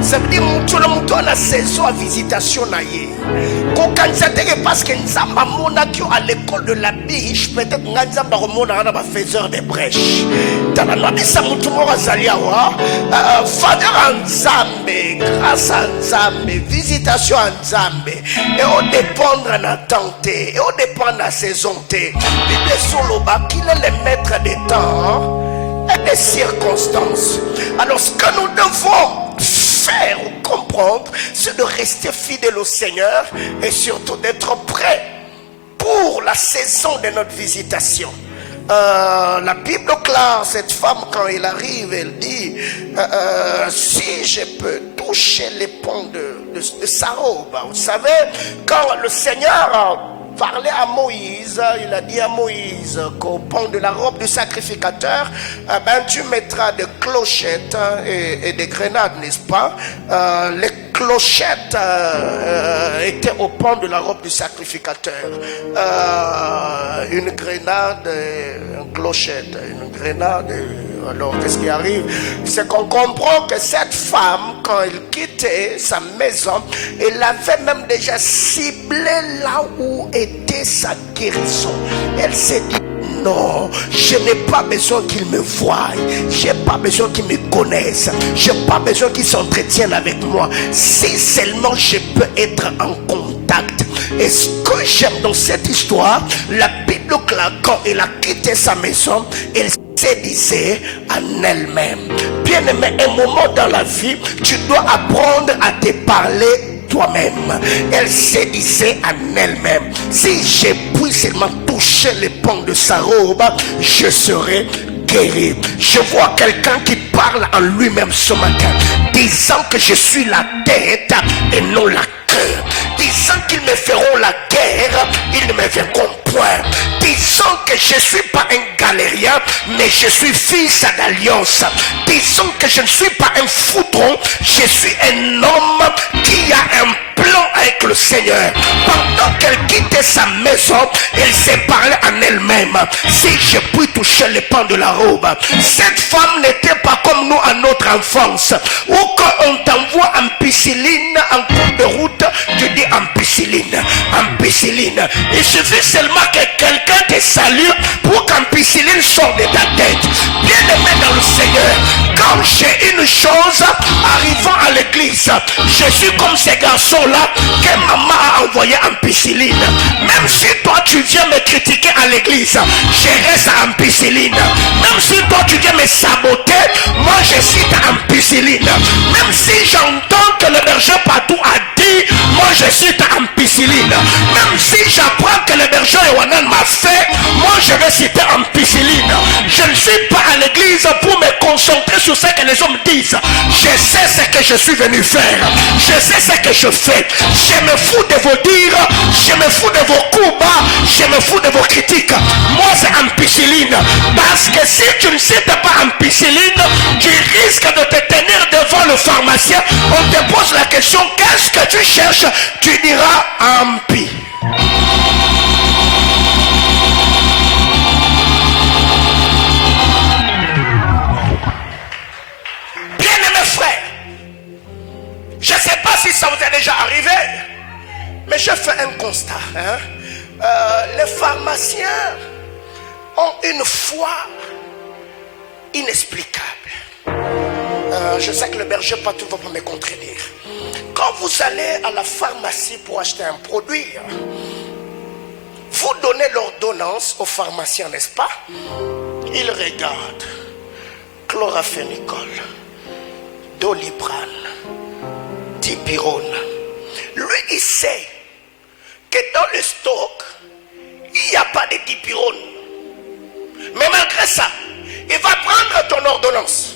Ça veut dire que la saison à visitation naïe. Quand parce que nzamba mona qui à l'école de la biche, peut-être nzamba remona na ba faiseur de brèches. Dans la noix de Samutumora Zaliawa, faveur en Nzambe, grâce en Nzambe, visitation en Nzambe, et on dépendre en attente, et on dépend de la saison. Bible Soloba, qu'il est le maître des temps et des circonstances. Alors ce que nous devons faire ou comprendre, c'est de rester fidèle au Seigneur et surtout d'être prêt pour la saison de notre visitation. La Bible clare, cette femme quand elle arrive, elle dit si je peux toucher les pans de sa robe. Vous savez, quand le Seigneur parlait à Moïse, il a dit à Moïse qu'au pan de la robe du sacrificateur, ben, tu mettras des clochettes et des grenades, n'est-ce pas? Les clochettes étaient au pan de la robe du sacrificateur. Une grenade, une clochette, une grenade. Alors, qu'est-ce qui arrive? C'est qu'on comprend que cette femme, quand elle quittait sa maison, elle avait même déjà ciblé là où était sa guérison. Elle s'est dit, non, je n'ai pas besoin qu'ils me voient. Je n'ai pas besoin qu'ils me connaissent. Je n'ai pas besoin qu'ils s'entretiennent avec moi. Si seulement je peux être en contact. Et ce que j'aime dans cette histoire, la Bible, quand elle a quitté sa maison, elle se disait en elle-même. Bien aimé, un moment dans la vie, tu dois apprendre à te parler toi-même. Elle se disait en elle-même, si je puis seulement toucher les pans de sa robe, je serai guéri. Je vois quelqu'un qui parle en lui-même ce matin, disant que je suis la tête et non la cœur. Disant qu'ils me feront la guerre, ils ne me verront point. Disant que je ne suis pas un galérien, mais je suis fils d'alliance. Disant que je ne suis pas un foudron, je suis un homme qui a un plan avec le Seigneur. Pendant qu'elle quittait sa maison, elle s'est parlé en elle-même. Si je puis toucher les pans de la robe. Cette femme n'était pas comme nous à notre enfance, où quand on t'envoie en piscine, en cours de route, tu dis en piscine, en piscine. Il suffit seulement que quelqu'un te salue pour qu'en piscine sorte de ta tête. Bien aimé dans le Seigneur, quand j'ai une chose arrivant à l'église, je suis comme ces garçons-là que maman a envoyé en piscine. Même si toi tu viens me critiquer à l'église, je reste en piscine. Même si toi tu viens me saboter, moi je cite en piscine. Même si j'entends que le berger partout a dit, moi je cite en piscine. Même si j'apprends que le berger Ewanan m'a fait, moi je vais citer en piscine. Je ne suis pas à l'église pour me concentrer sur ce que les hommes disent. Je sais ce que je suis venu faire. Je sais ce que je fais. Je me fous de vos dires. Je me fous de vos coups bas. Je me fous de vos critiques. Moi, c'est ampicilline. Parce que si tu ne cites pas ampicilline, tu risques de te tenir devant le pharmacien. On te pose la question, qu'est-ce que tu cherches? Tu diras ampi. Bien-aimés frères, je ne sais pas si ça vous est déjà arrivé, mais je fais un constat. Les pharmaciens ont une foi inexplicable. Je sais que le berger partout va pas me contredire. Quand vous allez à la pharmacie pour acheter un produit, vous donnez l'ordonnance au pharmacien, n'est-ce pas? Il regarde chloramphénicol, doliprane, dipyrone. Lui, il sait que dans le stock, il n'y a pas de dipyrone. Mais malgré ça, il va prendre ton ordonnance.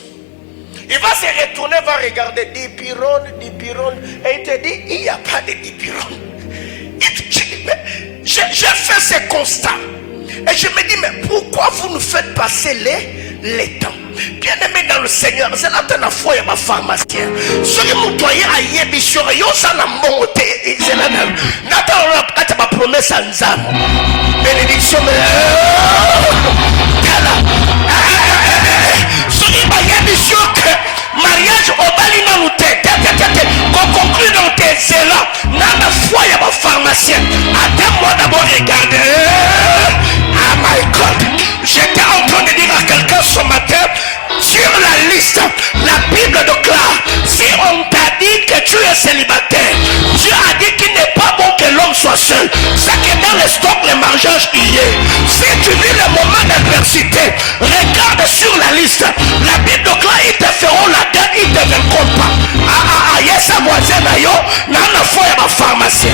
Il va se retourner, va regarder dipyrone, et il te dit, il n'y a pas de dipyrone. J'ai fait ce constat. Et je me dis, mais pourquoi vous nous faites passer les temps? Bien aimé dans le Seigneur, c'est là que la foi est ma pharmacien. Ce que vous doyez à Yébission, ça n'a monté. C'est là, quand tu m'as promesse à Nzam. Bénédiction, ce qui m'a Yébission que mariage au balina nous tête. Qu'on conclut dans tes zélats. Dans la foi, il y a ma pharmacien. Attends-moi d'abord regarder. Ah my God. J'étais en train de dire à quelqu'un ce matin, sur la liste, la Bible déclare, si on t'a dit que tu es célibataire, Dieu a dit qu'il n'est pas bon que l'homme soit seul. C'est que dans le stock, le mariage y est. Si tu vis le moment d'adversité, regarde sur la liste. La Bible déclare, ils te feront la guerre, ils ne te verront pas. Yes, à voisin, n'a la foi à ma pharmacien.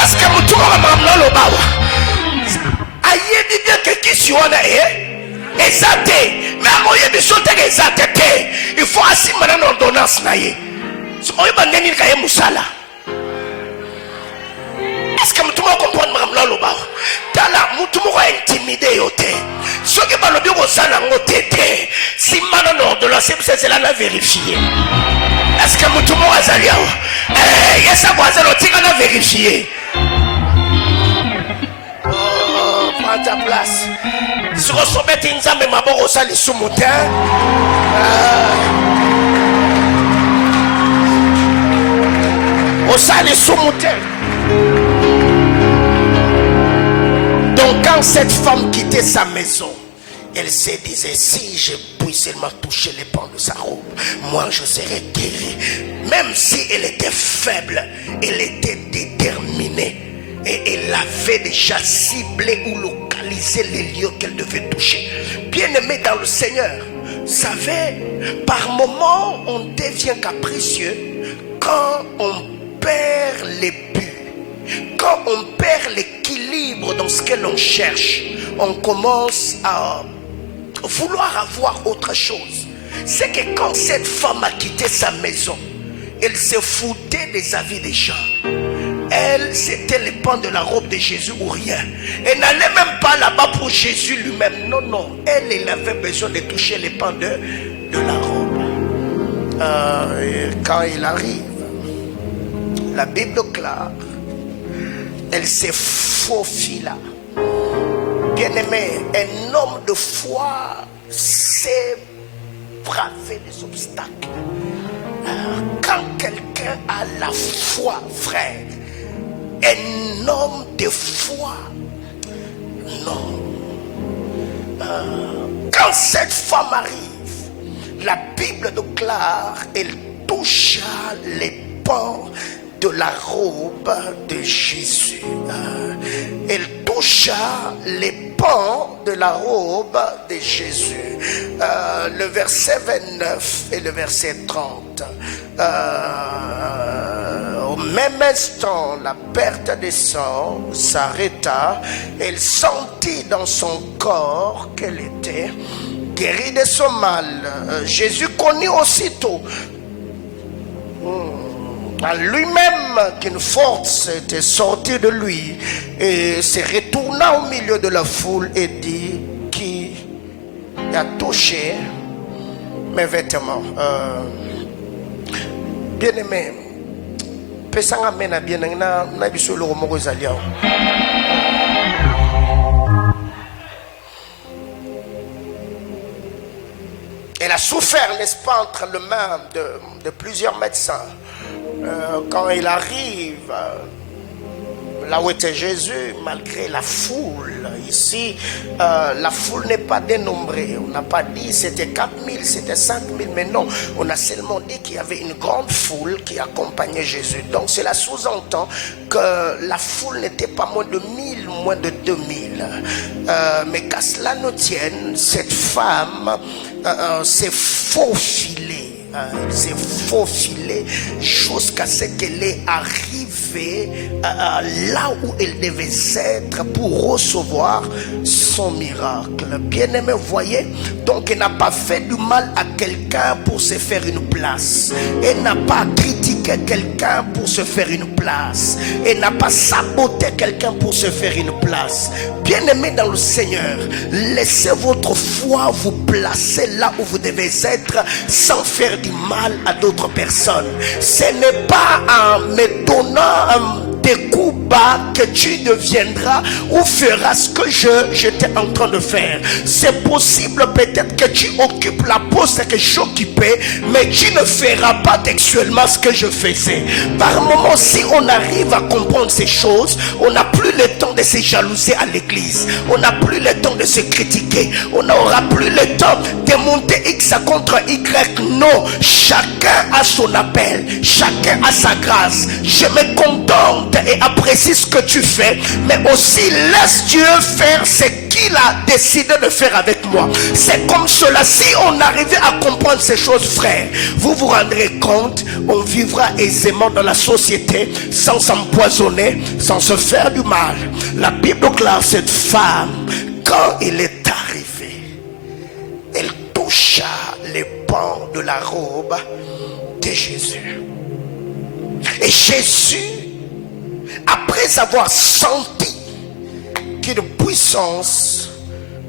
Est-ce que vous trouvez maintenant le bawa? Aïe, dit que qui suis on est exalté. Mais à moyen de sauter exalté. Il faut assis maintenant l'ordonnance. C'est moi qui vais dire Moussala. Est-ce que vous comprenez maintenant le bawa? Tala, vous intimidé. Ce qui va le dire aux salles, si maintenant l'ordonnance, c'est là à vérifier. Est-ce que vous avez dit que ça va vérifier? Prends ta place. Si vous soumettez une zame, ma bonne au sali sous mon terre. Au sali sous mon terre. Donc, quand cette femme quittait sa maison, elle se disait, si je puis seulement toucher les pans de sa robe, moi je serai guéri. Même si elle était faible, elle était déterminée. Et elle avait déjà ciblé ou localisé les lieux qu'elle devait toucher. Bien-aimé dans le Seigneur, vous savez, par moments, on devient capricieux quand on perd les buts, quand on perd l'équilibre dans ce que l'on cherche. On commence à vouloir avoir autre chose. C'est que quand cette femme a quitté sa maison, elle se foutait des avis des gens. Elle, c'était les pans de la robe de Jésus ou rien. Elle n'allait même pas là-bas pour Jésus lui-même. Non, non. Elle avait besoin de toucher les pans de la robe. Et quand il arrive, la Bible déclare, elle se faufila. Bien-aimé, un homme de foi sait braver les obstacles. Quand quelqu'un a la foi, frère, un homme de foi, non. Quand cette femme arrive, la Bible déclare, elle toucha les pans de la robe de Jésus. Elle toucha les pans de la robe de Jésus. Le verset 29 et le verset 30. même instant, la perte de sang s'arrêta. Elle sentit dans son corps qu'elle était guérie de son mal. Jésus connut aussitôt à lui-même qu'une force était sortie de lui et se retourna au milieu de la foule et dit: qui a touché mes vêtements? Bien-aimé, pesanga mena bien na biso lo moko ezali awa. Elle a souffert, n'est-ce pas, entre les mains de plusieurs médecins. Quand il arrive là où était Jésus, malgré la foule, ici, la foule n'est pas dénombrée. On n'a pas dit c'était 4000, c'était 5000, mais non, on a seulement dit qu'il y avait une grande foule qui accompagnait Jésus. Donc cela sous-entend que la foule n'était pas moins de 1000, moins de 2000. Mais qu'à cela ne tienne, cette femme s'est faufilée. Elle s'est faufilée jusqu'à ce qu'elle ait arrivé là où elle devait être pour recevoir son miracle. Bien-aimé, voyez, donc elle n'a pas fait du mal à quelqu'un pour se faire une place. Elle n'a pas critiqué quelqu'un pour se faire une place. Elle n'a pas saboté quelqu'un pour se faire une place. Bien-aimé dans le Seigneur, laissez votre foi vous placer là où vous devez être sans faire du mal à d'autres personnes. Ce n'est pas en me donnant des coups bas que tu deviendras ou feras ce que j'étais en train de faire. C'est possible peut-être que tu occupes la poste que j'occupais, mais tu ne feras pas textuellement ce que je faisais. Par moments, si on arrive à comprendre ces choses, on n'a plus le temps de se jalouser à l'église. On n'a plus le temps de se critiquer. On n'aura plus le temps de monter X contre Y. Non, chacun a son appel. Chacun a sa grâce. Je me contente et apprécie ce que tu fais, mais aussi laisse Dieu faire ce qu'il a décidé de faire avec moi. C'est comme cela. Si on arrivait à comprendre ces choses, frères, vous vous rendrez compte, on vivra aisément dans la société sans s'empoisonner, sans se faire du mal. La Bible clare cette femme, quand il est arrivé, elle toucha les pans de la robe de Jésus. Et Jésus, après avoir senti qu'une puissance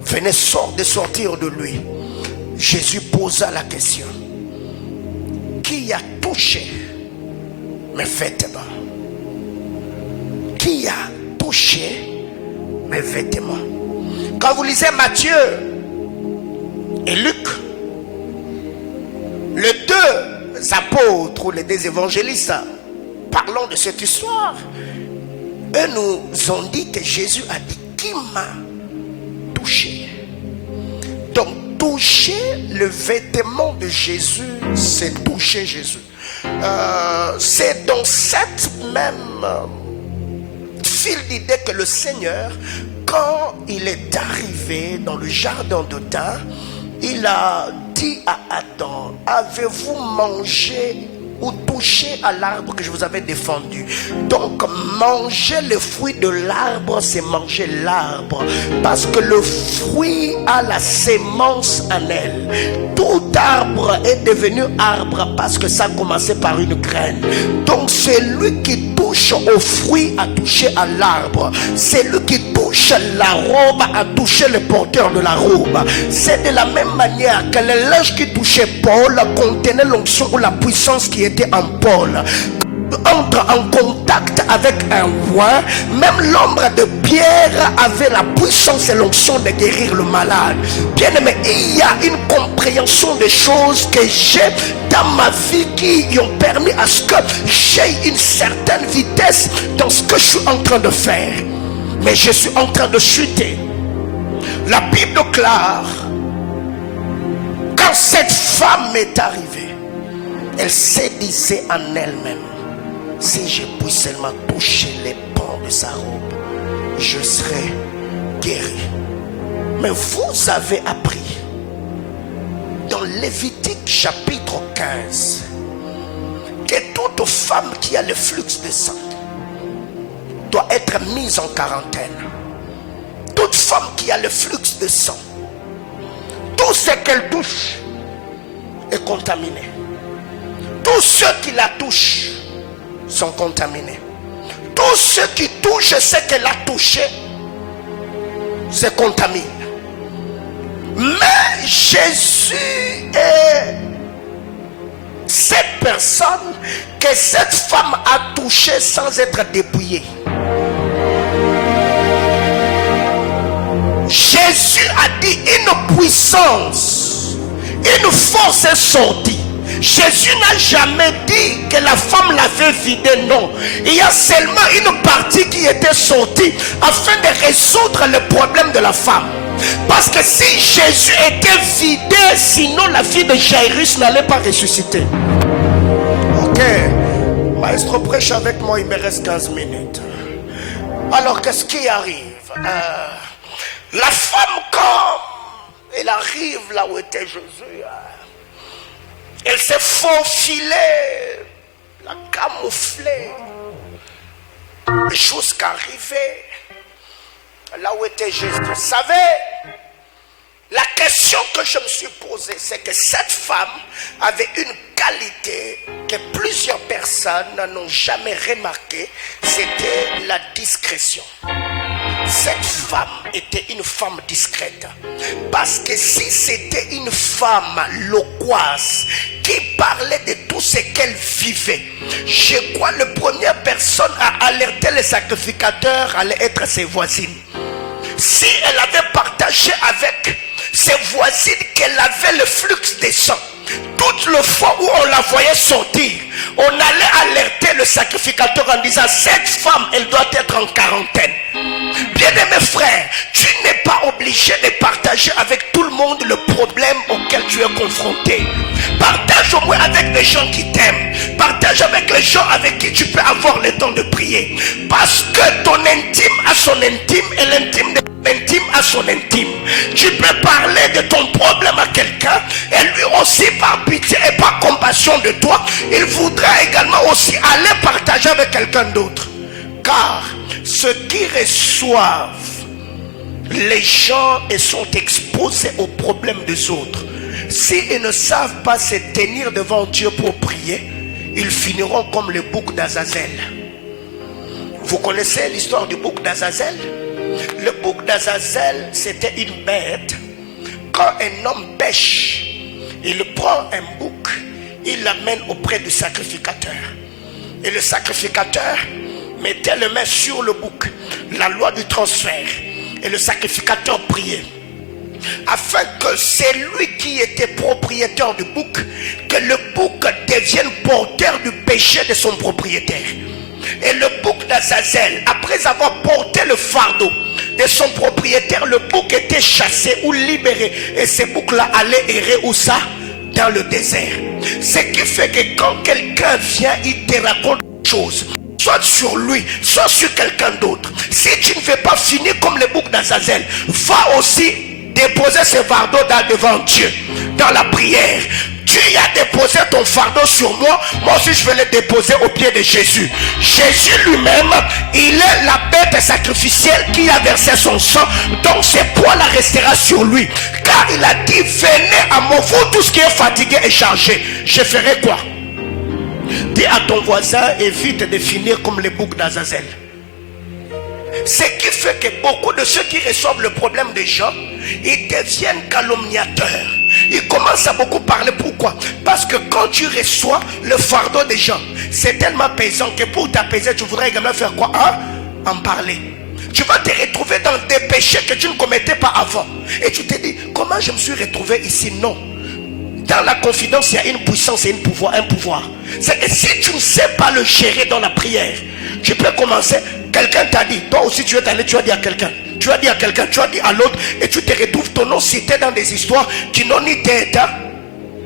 venait de sortir de lui, Jésus posa la question: qui a touché mes vêtements? Qui a touché mes vêtements? Quand vous lisez Matthieu et Luc, les deux apôtres ou les deux évangélistes parlant de cette histoire, eux nous ont dit que Jésus a dit: qui m'a touché? Donc toucher le vêtement de Jésus, c'est toucher Jésus. C'est dans cette même fil d'idée que le Seigneur, quand il est arrivé dans le jardin d'Éden, il a dit à Adam: avez-vous mangé ou toucher à l'arbre que je vous avais défendu? Donc manger le fruit de l'arbre, c'est manger l'arbre, parce que le fruit a la sémence en elle. Tout arbre est devenu arbre parce que ça a commencé par une graine. Donc celui qui touche au fruit a touché à l'arbre. Celui qui touche la robe a touché le porteur de la robe. C'est de la même manière que le linge qui touchait Paul contenait l'onction ou la puissance qui était en Paul. Entre en contact avec un roi, même l'ombre de Pierre avait la puissance et l'onction de guérir le malade. Bien aimé, il y a une compréhension des choses que j'ai dans ma vie qui ont permis à ce que j'ai une certaine vitesse dans ce que je suis en train de faire. Mais je suis en train de chuter. La Bible clare, quand cette femme est arrivée, elle se disait en elle-même: si je puis seulement toucher les pans de sa robe, je serai guéri. Mais vous avez appris dans Lévitique chapitre 15 que toute femme qui a le flux de sang doit être mise en quarantaine. Toute femme qui a le flux de sang, tout ce qu'elle touche est contaminé. Tous ceux qui la touchent sont contaminés. Tous ceux qui touchent ce qu'elle a touché se contaminent. Mais Jésus est cette personne que cette femme a touchée sans être dépouillée. Jésus a dit une puissance, une force est sortie. Jésus n'a jamais dit que la femme l'avait vidé, non. Il y a seulement une partie qui était sortie afin de résoudre le problème de la femme. Parce que si Jésus était vidé, sinon la fille de Jairus n'allait pas ressusciter. Ok, maestro, prêche avec moi, il me reste 15 minutes. Alors qu'est-ce qui arrive? La femme, quand elle arrive là où était Jésus, elle s'est faufilée, la camouflée. Les choses qui arrivaient là où était Jésus. Vous savez, la question que je me suis posée, c'est que cette femme avait une qualité que plusieurs personnes n'ont jamais remarqué, c'était la discrétion. Cette femme était une femme discrète. Parce que si c'était une femme loquace qui parlait de tout ce qu'elle vivait, je crois que la première personne à alerter les sacrificateurs allait être ses voisines. Si elle avait partagé avec ses voisines qu'elle avait le flux des sang, toutes les fois où on la voyait sortir, on allait alerter le sacrificateur en disant: cette femme, elle doit être en quarantaine. Bien-aimé frère, tu n'es pas obligé de partager avec tout le monde le problème auquel tu es confronté. Partage au moins avec les gens qui t'aiment. Partage avec les gens avec qui tu peux avoir le temps de prier. Parce que ton intime a son intime et l'intime de l'intime à son intime. Tu peux parler de ton problème à quelqu'un et lui aussi, par pitié et par compassion de toi, il voudra également aussi aller partager avec quelqu'un d'autre. Car ceux qui reçoivent les gens et sont exposés aux problèmes des autres, s'ils ne savent pas se tenir devant Dieu pour prier, ils finiront comme le bouc d'Azazel. Vous connaissez l'histoire du bouc d'Azazel? Le bouc d'Azazel, c'était une bête. Quand un homme pêche, il prend un bouc, il l'amène auprès du sacrificateur. Et le sacrificateur mettait les mains sur le bouc, la loi du transfert. Et le sacrificateur priait, afin que celui qui était propriétaire du bouc, que le bouc devienne porteur du péché de son propriétaire. Et le bouc d'Azazel, après avoir porté le fardeau de son propriétaire, le bouc était chassé ou libéré. Et ce bouc-là allait errer où ça? Dans le désert. Ce qui fait que quand quelqu'un vient, il te raconte des choses, soit sur lui, soit sur quelqu'un d'autre. Si tu ne veux pas finir comme le bouc d'Azazel, va aussi déposer ce fardeau devant Dieu, dans la prière. Tu as déposé ton fardeau sur moi, moi aussi je vais le déposer au pied de Jésus. Jésus lui-même, il est la bête sacrificielle qui a versé son sang, donc ce poids-là restera sur lui. Car il a dit: venez à moi, vous tous qui êtes fatigués et chargés. Je ferai quoi? Dis à ton voisin, évite de finir comme le bouc d'Azazel. Ce qui fait que beaucoup de ceux qui reçoivent le problème des gens, ils deviennent calomniateurs. Ils commencent à beaucoup parler. Pourquoi? Parce que quand tu reçois le fardeau des gens, c'est tellement pesant que pour t'apaiser, tu voudrais également faire quoi? En parler. Tu vas te retrouver dans des péchés que tu ne commettais pas avant. Et tu te dis: comment je me suis retrouvé ici? Non. Dans la confidence, il y a une puissance et un pouvoir. C'est que si tu ne sais pas le gérer dans la prière, tu peux commencer. Quelqu'un t'a dit, toi aussi tu es allé, tu as dit à quelqu'un, tu as dit à quelqu'un, tu as dit à l'autre, et tu te retrouves ton nom cité dans des histoires qui n'ont ni tête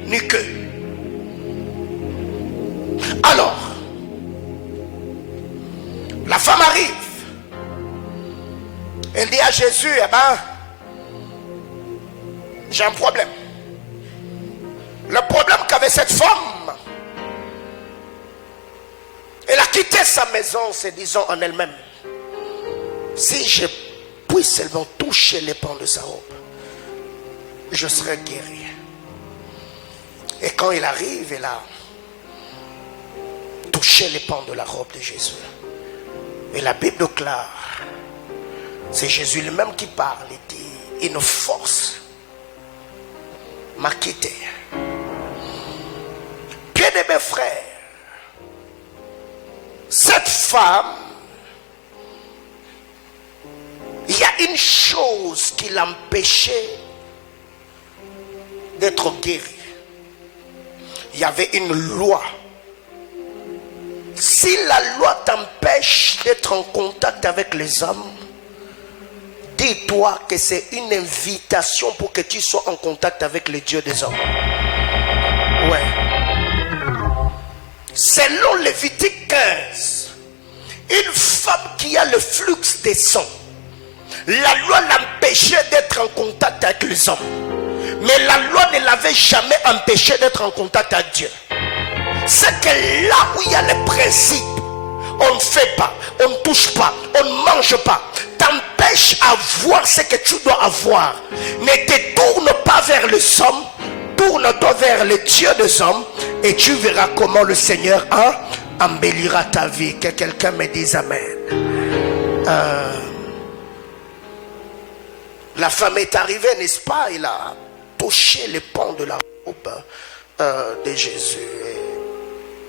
ni queue. Alors, la femme arrive. Elle dit à Jésus: eh ben, j'ai un problème. Le problème qu'avait cette femme, quitté sa maison se disant en elle-même, si je puis seulement toucher les pans de sa robe, je serai guéri. Et quand il arrive, il a touché les pans de la robe de Jésus. Et la Bible déclare, c'est Jésus lui-même qui parle, il dit, une force m'a quitté. Bien-aimés frères, cette femme, il y a une chose qui l'empêchait d'être guérie. Il y avait une loi. Si la loi t'empêche d'être en contact avec les hommes, dis-toi que c'est une invitation pour que tu sois en contact avec le Dieu des hommes. Ouais. Selon Lévitique 15, une femme qui a le flux des sangs, la loi l'empêchait d'être en contact avec les hommes. Mais la loi ne l'avait jamais empêché d'être en contact avec Dieu. C'est que là où il y a les principes, on ne fait pas, on ne touche pas, on ne mange pas, t'empêche à voir ce que tu dois avoir. Ne te tourne pas vers les hommes, tourne-toi vers le Dieu des hommes et tu verras comment le Seigneur embellira ta vie. Que quelqu'un me dise Amen. La femme est arrivée, n'est-ce pas? Il a touché les pans de la robe de Jésus. Et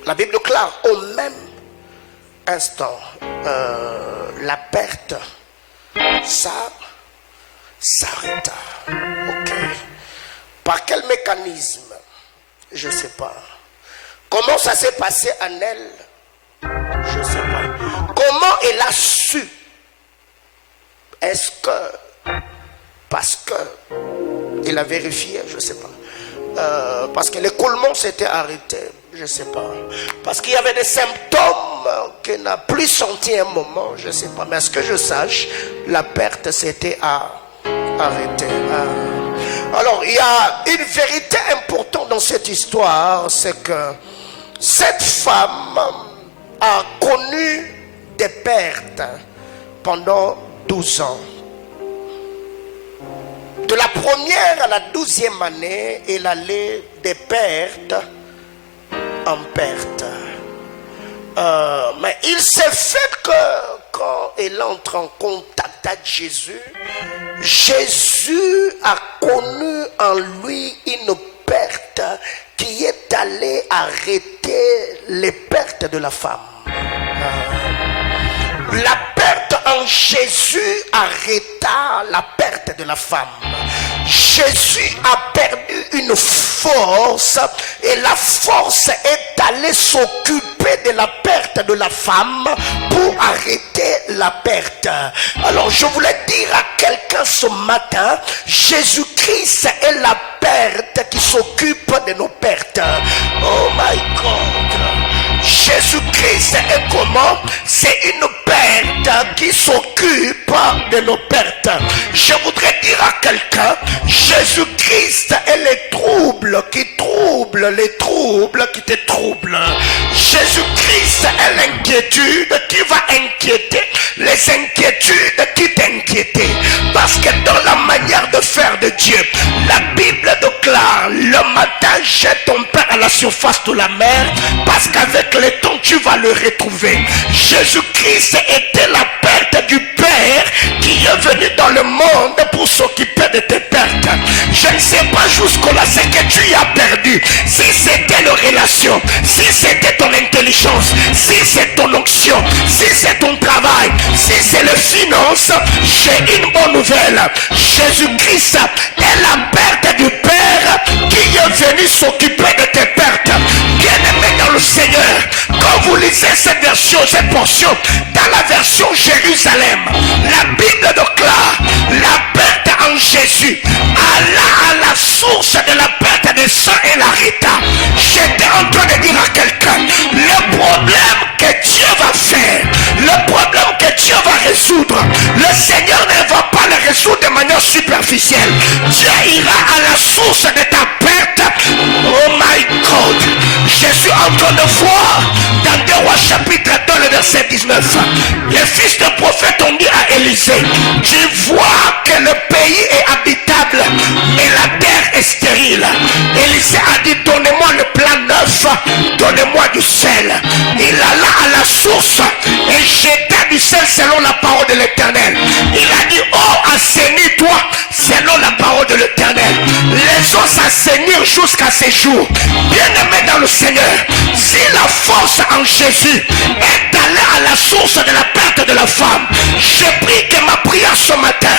la Bible déclare au même instant la perte s'arrêta. Ok. Par quel mécanisme? Je ne sais pas. Comment ça s'est passé en elle? Je ne sais pas. Comment elle a su? Est-ce que parce que il a vérifié? Je ne sais pas. Parce que l'écoulement s'était arrêté? Je ne sais pas. Parce qu'il y avait des symptômes qu'elle n'a plus senti un moment? Je ne sais pas. Mais à ce que je sache, la perte s'était arrêtée. Alors, il y a une vérité importante dans cette histoire, c'est que cette femme a connu des pertes pendant 12 ans. De la première à la 12e année, elle allait des pertes en perte. Mais il s'est fait que quand elle entre en contact avec Jésus, Jésus a connu en lui une perte qui est allée arrêter les pertes de la femme. La perte en Jésus arrêta la perte de la femme. Jésus a perdu une force et la force est allée s'occuper de la perte de la femme pour arrêter la perte. Alors je voulais dire à quelqu'un ce matin, Jésus-Christ est la perte qui s'occupe de nos pertes. Oh my God. Jésus-Christ est comment? C'est une perte qui s'occupe de nos pertes. Je voudrais dire à quelqu'un, Jésus-Christ est les troubles qui troublent les troubles qui te troublent. Jésus-Christ est l'inquiétude qui va inquiéter les inquiétudes qui t'inquiétaient. Parce que dans la manière de faire de Dieu, la Bible déclare, le matin jette ton père à la surface de la mer, parce qu'avec le temps tu vas le retrouver. Jésus-Christ était la perte du Père qui est venu dans le monde pour s'occuper de tes pertes. Je ne sais pas jusqu'à là ce que tu as perdu. Si c'était la relation, si c'était ton intelligence, si c'est ton onction, si c'est ton travail, si c'est les finances, j'ai une bonne nouvelle. Jésus-Christ est la perte du Père qui est venu s'occuper de tes pertes. Bien-aimé dans le Seigneur, quand vous lisez cette version, cette portion, dans la version Jérusalem, la Bible déclare la perte en Jésus alla à la source de la perte des sang et la rita. J'étais en train de dire à quelqu'un, le problème que Dieu va faire, le problème que Dieu va résoudre, le Seigneur ne va pas le résoudre de manière superficielle. Dieu ira à la source de ta perte. Oh my God, je suis en train de voir dans 2 Rois chapitre 2 verset 19. Les fils de prophètes ont dit à Élisée, tu vois que le pays est habitable, mais la terre est stérile. Élisée a dit, donnez-moi le plat neuf, donnez-moi du sel. Il alla à la source et jeta du sel selon la parole de l'Éternel. Il a dit, oh, assainis-toi selon la parole de l'Éternel. Les os s'assainirent jusqu'à ces jours. Bien-aimés dans le Seigneur, si la force en Jésus est d'aller à la source de la perte de la femme, je prie que ma prière ce matin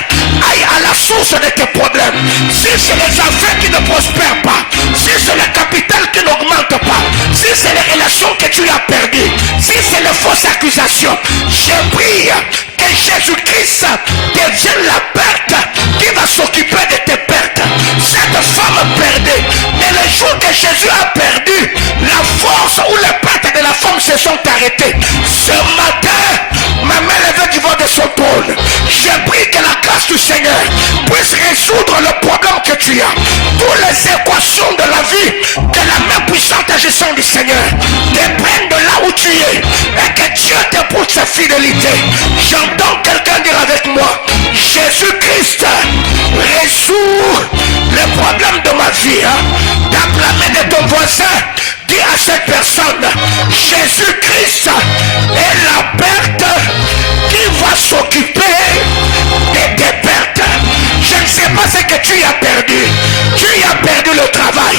aille à la source de tes problèmes. Si c'est les affaires qui ne prospèrent pas, si c'est le capital qui n'augmente pas, si c'est les relations que tu as perdues, si c'est les fausses accusations, je prie que Jésus-Christ devienne la perte qui va s'occuper de tes pertes. Cette femme perdue, mais le jour que Jésus a perdu, la force ou les pertes de la femme se sont arrêtées. Ce matin, ma main levée du vent de son trône, je prie que la grâce du Seigneur puisse résoudre le problème que tu as. Toutes les équations de la vie, que la main puissante agissant du Seigneur te prenne de là où tu es et que Dieu te prouve sa fidélité. J'entends quelqu'un dire avec moi, Jésus-Christ résout le problème de ma vie. Tape la main de ton voisin, dis à cette personne, Jésus-Christ est la perte qui va s'occuper de tes pertes. Je ne sais pas ce que tu as perdu. Tu as perdu le travail,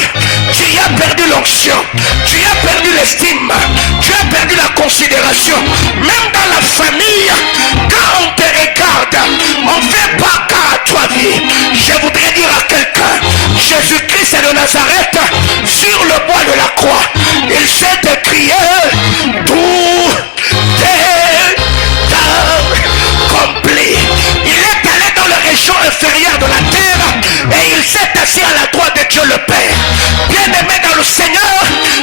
tu as perdu l'onction, tu as perdu l'estime, tu as perdu la considération. Même dans la famille, quand on te regarde, on ne fait pas cas à toi vie. Je voudrais dire à quelqu'un, Jésus-Christ de Nazareth, sur le bois de la croix, il s'est écrié, tout est accompli. Il est allé dans les régions inférieures de la terre et il s'est assis à la droite de Dieu le Père. Bien-aimé dans le Seigneur,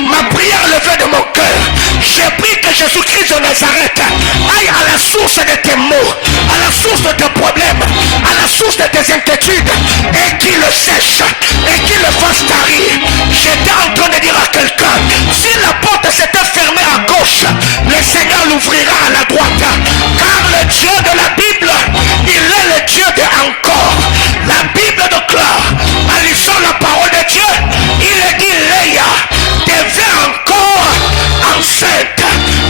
ma prière levée de mon cœur, j'ai pris que Jésus-Christ de Nazareth aille à la source de tes maux, à la source de tes problèmes, à la source de tes inquiétudes, et qu'il le sèche et qu'il le fasse tarir. J'étais en train de dire à quelqu'un, si la porte s'était fermée à gauche, le Seigneur l'ouvrira à la droite, car le Dieu de la Bible, il est le Dieu de encore. La Bible déclare, en lisant la parole de Dieu, il dit, Léa devient encore enceinte,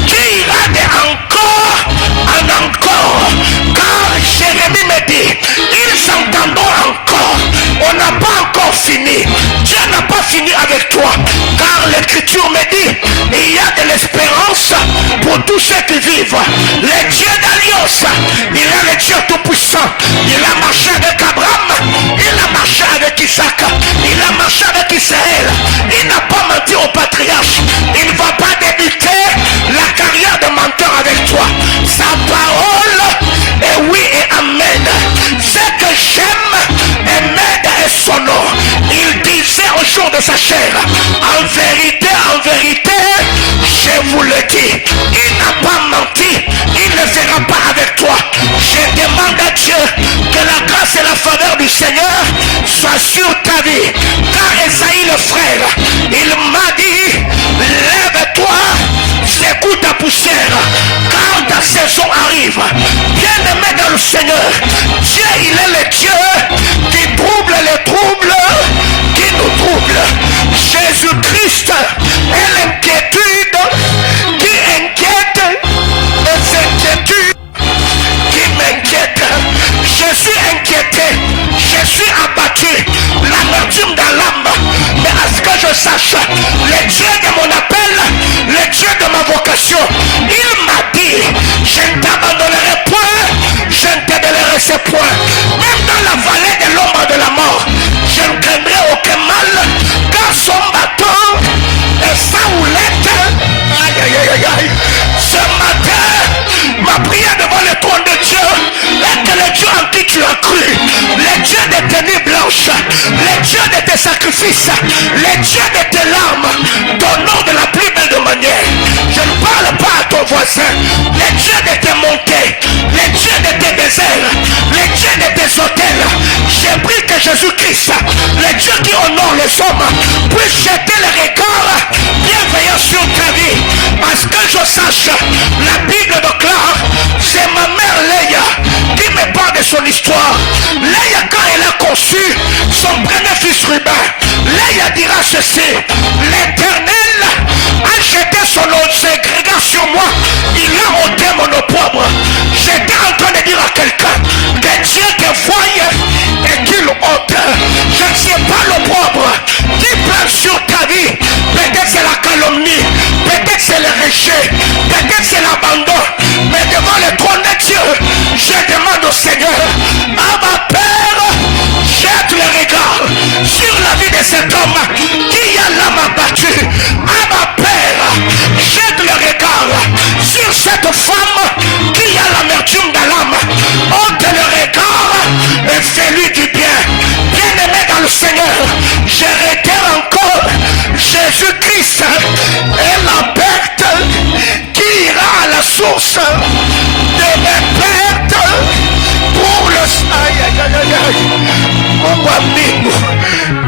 qui ira de encore en encore, car Jérémie me dit, ils s'entendront encore. On n'a pas encore fini. Dieu n'a pas fini avec toi, car l'écriture me dit, il y a de l'espérance pour tous ceux qui vivent. Le Dieu d'Alliance, il est le Dieu tout-puissant. Il a marché avec Abraham, il a marché avec Isaac, il a marché avec Israël. Il n'a pas menti au patriarche. Il ne va pas débuter la carrière de menteur avec toi. Sa parole est oui et amen. Ce que j'aime est m'aide et son nom. Il disait au jour de sa chair, en vérité, je vous le dis, il n'a pas menti, il ne fera pas avec toi. Je demande à Dieu que la grâce et la faveur du Seigneur soient sur ta vie. Car Esaïe le frère, il m'a dit, lève-toi, secoue ta poussière, car ta saison arrive. Bien-aimé dans le Seigneur, Dieu, il est le Dieu qui trouble les troubles, qui nous trouble. Jésus-Christ est l'inquiétude qui inquiète, et ces inquiétudes qui m'inquiètent. Je suis inquiété, je suis abattu, l'amertume dans l'âme. Mais à ce que je sache, le Dieu de mon appel, le Dieu de ma vocation, il m'a dit, je ne t'abandonnerai point, je ne te délaisserai point. Même dans la vallée de l'ombre de la mort, je ne craindrai aucun mal, car son bâton et sa houlette, aïe aïe aïe aïe. Ce matin, ma prière devant le trône de Dieu est que le Dieu en qui tu as cru, le Dieu de tes nuits blanches, le Dieu de tes sacrifices, le Dieu de tes larmes, t'honore de la plus belle manière. Je ne parle pas à ton voisin, le Dieu de tes montées, le Dieu de tes déserts, le Dieu de tes hôtels. J'ai pris que Jésus-Christ, le Dieu qui honore les hommes, puisse jeter le regard bienveillant sur ta vie. Parce que je sache, la Bible histoire. Léa, quand elle a conçu son premier fils Ruben, Léa dira ceci: l'Éternel a jeté son ségrégation sur moi, il a ôté mon opprobre. J'étais en train de dire à quelqu'un que Dieu te voie et qu'il ôte. Je ne sais pas l'opprobre qui pèse sur ta vie. Peut-être c'est la calomnie, peut-être c'est le rejet, peut-être c'est l'abandon. Mais devant le trône de Dieu, je demande au Seigneur: à ma Père, jette le regard sur la vie de cet homme qui a l'âme abattue. À ma Père, jette le regard sur cette femme qui a l'amertume de l'âme. Ôte le regard et fais-lui du bien. Bien-aimé dans le Seigneur, je réitère encore: Jésus-Christ est la perte qui ira à la source de mes pertes pour le...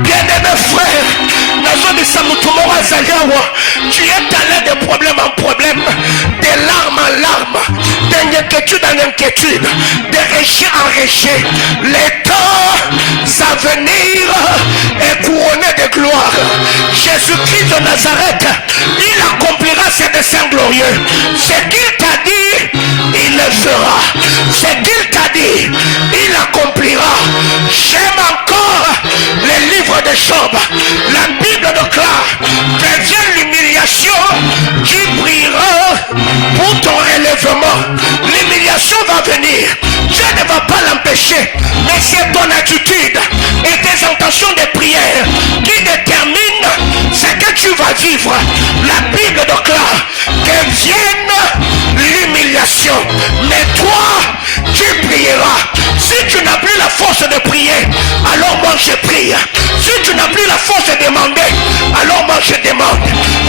Bien-aimé frère, tu es allé de problème en problème, de larmes en larmes, d'inquiétude en inquiétude, de rejet en rejet. Les temps à venir est couronné de gloire. Jésus-Christ de Nazareth, il accomplira ses desseins glorieux. Ce qu'il t'a dit, il le fera. Ce qu'il t'a dit, il accomplira. J'aime encore les livres de Job. La Bible déclare que vient l'humiliation qui brillera pour ton relèvement. L'humiliation va venir. Dieu ne va pas l'empêcher. Mais c'est ton attitude et tes intentions de prière qui déterminent ce que tu vas vivre. La Bible déclare que vienne l'humiliation. Mais toi, tu prieras. Si tu n'as plus la force de prier, alors moi je prie. Si tu n'as plus la force de demander, alors moi je demande.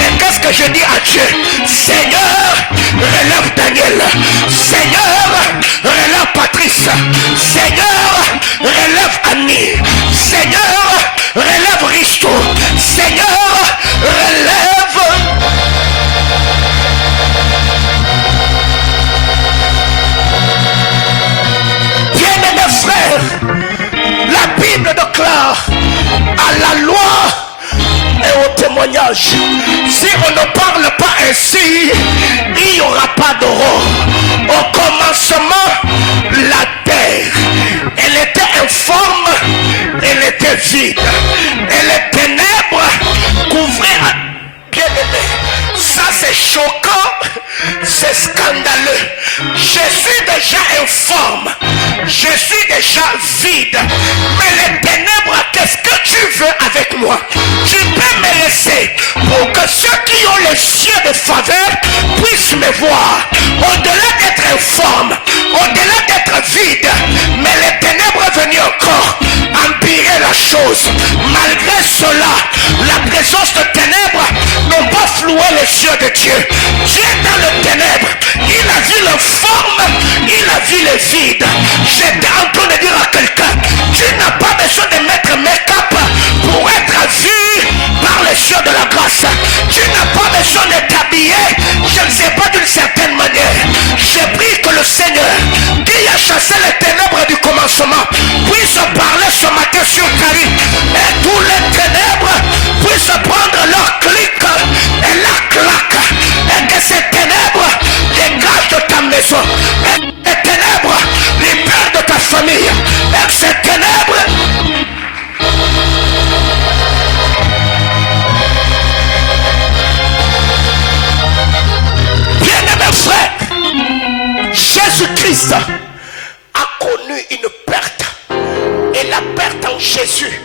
Et qu'est-ce que je dis à Dieu? Seigneur, relève Daniel. Seigneur, relève Patrice. Seigneur, relève Annie. Seigneur, relève Risto. Seigneur, relève... La Bible déclare à la loi et au témoignage: si on ne parle pas ainsi, il n'y aura pas d'aurore. Au commencement, la terre, elle était informe, elle était vide, et les ténèbres couvraient. Bien-aimé, ça c'est choquant, c'est scandaleux. Je suis déjà informe, je suis déjà vide, mais les ténèbres, qu'est-ce que tu veux avec moi? Tu peux me laisser pour que ceux qui ont les yeux de faveur puissent me voir. Au-delà d'être informe, au-delà d'être vide, mais les ténèbres venues encore empirer la chose. Malgré cela, la présence de ténèbres n'ont pas floué les yeux de Dieu. Dieu dans le ténèbre, il a vu l'informe, il a vu le vide. J'étais en train de dire à quelqu'un: tu n'as pas besoin de mettre make-up pour être vu par les yeux de la grâce. Tu n'as pas besoin de t'habiller, je ne sais pas, d'une certaine manière. Je prie que le Seigneur, qui a chassé les ténèbres du commencement, puisse parler ce matin sur ta vie, et tous les ténèbres puissent prendre leur clic et leur claque, et que ces ténèbres dégagent de ta maison, et les ténèbres libèrent de ta famille, et que ces ténèbres... Bien-aimé frère, Jésus-Christ a connu une perte, et la perte en Jésus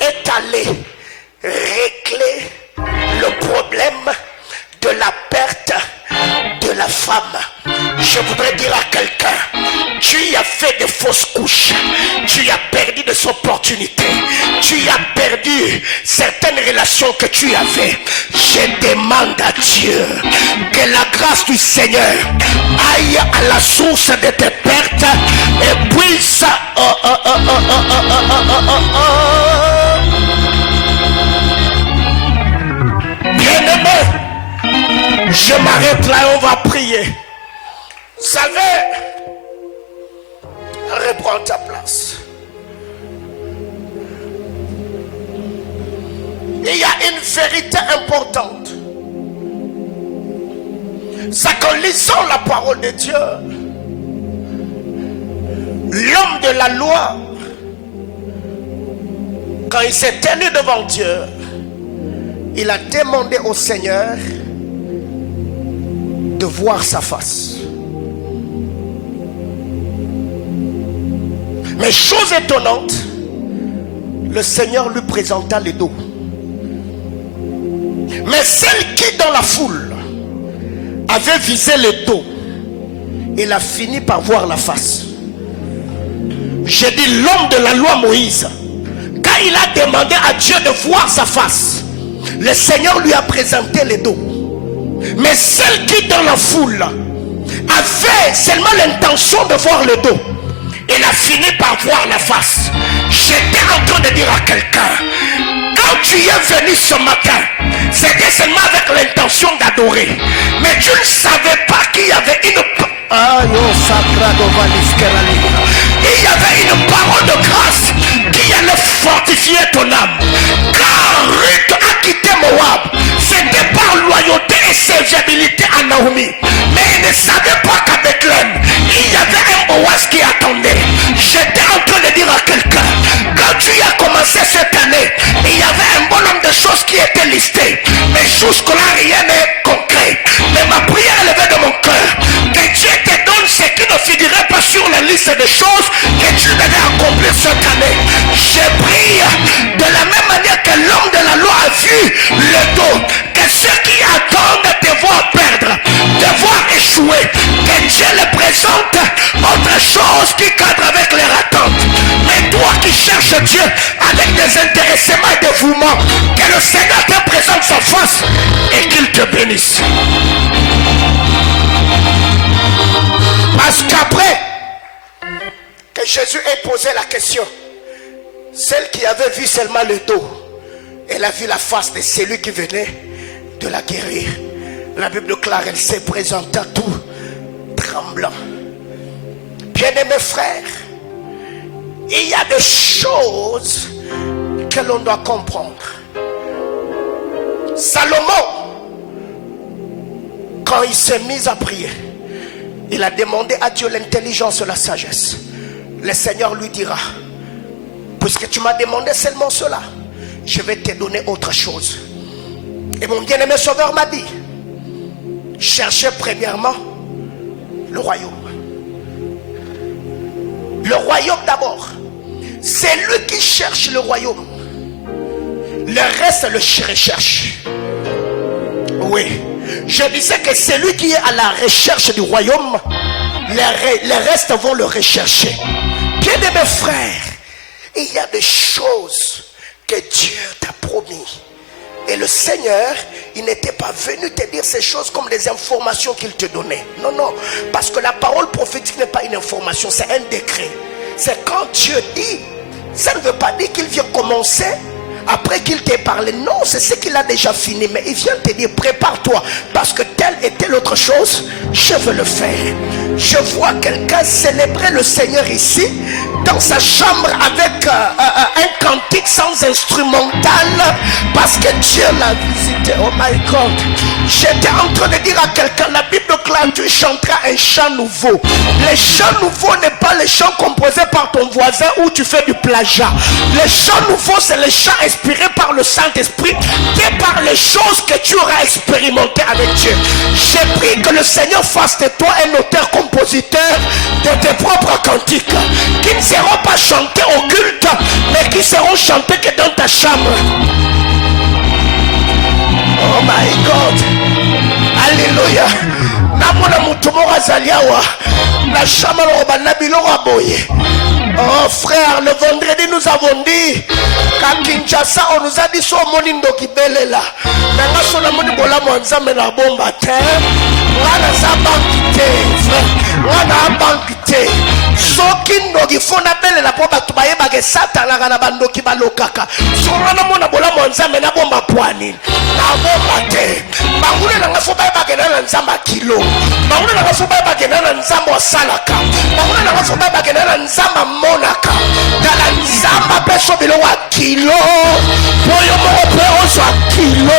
est allée régler le problème de la perte de la femme. Je voudrais dire à quelqu'un: tu as fait de fausses couches, tu as perdu des opportunités, tu as perdu certaines relations que tu avais. Je demande à Dieu que la grâce du Seigneur aille à la source de tes pertes et puisse... Bien-aimé, je m'arrête là et on va prier. Vous savez, Reprends ta place. Il y a une vérité importante. C'est qu'en lisant la parole de Dieu, l'homme de la loi, quand il s'est tenu devant Dieu, il a demandé au Seigneur de voir sa face. Mais chose étonnante, le Seigneur lui présenta le dos. Mais celle qui dans la foule avait visé le dos, il a fini par voir la face. J'ai dit l'homme de la loi Moïse, quand il a demandé à Dieu de voir sa face, le Seigneur lui a présenté le dos. Mais celle qui dans la foule avait seulement l'intention de voir le dos, il a fini par voir la face. J'étais en train de dire à quelqu'un, quand tu es venu ce matin, c'était seulement avec l'intention d'adorer. Mais tu ne savais pas qu'il y avait une... Il y avait une parole de grâce qui allait fortifier ton âme. Quand Ruth a quitté Moab, c'était par loyauté et serviabilité à Naomi. Mais il ne savait pas qu'à Bethléem, il y avait un Boaz qui attendait. J'étais en train de dire à quelqu'un, quand tu as commencé cette année, il y avait un bon nombre de choses qui étaient listées. Mais jusque-là, rien n'est concret. Mais ma prière est levée de mon cœur. Que Dieu te donne ce qui ne figurait pas sur la liste des choses que tu devais accomplir cette année. Je prie de la même manière que l'homme de la loi a vu le dos, que ceux qui attendent te voir perdre, te voir échouer, que Dieu les présente autre chose qui cadre avec leur attente. Mais toi qui cherches Dieu avec des intéressements et dévouements, que le Seigneur te présente sa face et qu'il te bénisse. Parce qu'après que Jésus ait posé la question, celle qui avait vu seulement le dos, elle a vu la face de celui qui venait de la guérir. La Bible claire, elle s'est présentée tout tremblant. Bien-aimés frères, il y a des choses que l'on doit comprendre. Salomon, quand il s'est mis à prier, il a demandé à Dieu l'intelligence et la sagesse. Le Seigneur lui dira, puisque tu m'as demandé seulement cela, je vais te donner autre chose. Et mon bien-aimé Sauveur m'a dit, cherchez premièrement le royaume. Le royaume d'abord. C'est lui qui cherche le royaume. Le reste le recherche. Oui. Je disais que celui qui est à la recherche du royaume, les restes vont le rechercher. Bien aimés frères, il y a des choses que Dieu t'a promis. Et le Seigneur, il n'était pas venu te dire ces choses comme des informations qu'il te donnait. Non, non. Parce que la parole prophétique n'est pas une information, c'est un décret. C'est quand Dieu dit, ça ne veut pas dire qu'il vient commencer après qu'il t'ait parlé. Non, c'est ce qu'il a déjà fini. Mais il vient te dire, prépare-toi. Parce que telle et telle autre chose, je veux le faire. Je vois quelqu'un célébrer le Seigneur ici, dans sa chambre, avec un cantique sans instrumental, parce que Dieu l'a visité. Oh my God. J'étais en train de dire à quelqu'un, la Bible claire, tu chanteras un chant nouveau. Le chant nouveau n'est pas le chant composé par ton voisin où tu fais du plagiat. Le chant nouveau, c'est le chant inspiré par le Saint-Esprit et par les choses que tu auras expérimentées avec Dieu. J'ai pris que le Seigneur fasse de toi un auteur-compositeur de tes propres cantiques, qui ne seront pas chantés au culte, mais qui seront chantés que dans ta chambre. Oh my God. Alléluia. Namona mutumora zaliawa. La chambre roba nabilora boye. Oh frère, le vendredi nous avons dit qu'à Kinshasa on nous a dit so monindo kibelela. Nanga sona moni bola mwanzame na bomba te. Wana za bankite, frère. Wana bankite. Soki ndogi fona belela po batu bayeba ke satana kana bandoki balokaka. So wana mona bola mwanzame na bomba pwani. Na bomba te. Bangule nanga fo bayeba ke na nzamba kilo. Bangule nanga fo bayeba ke bakenda na nzambe osalaka bango na basoda bakenda na nzambe amonaka tala nzambe apeso biloko ya kilo po yo moko mpe ozwa kilo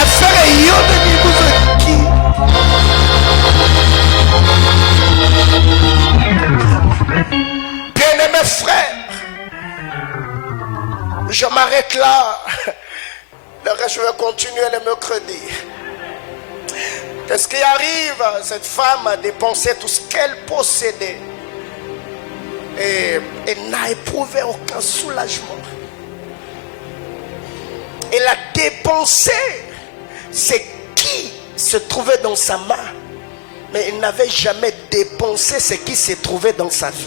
afere yo nini bozwaki. Bien-aimés frères, je m'arrête là. Le reste, je vais continuer le mercredi. Qu'est-ce qui arrive? Cette femme a dépensé tout ce qu'elle possédait. Et elle n'a éprouvé aucun soulagement. Elle a dépensé ce qui se trouvait dans sa main. Mais elle n'avait jamais dépensé ce qui se trouvait dans sa vie.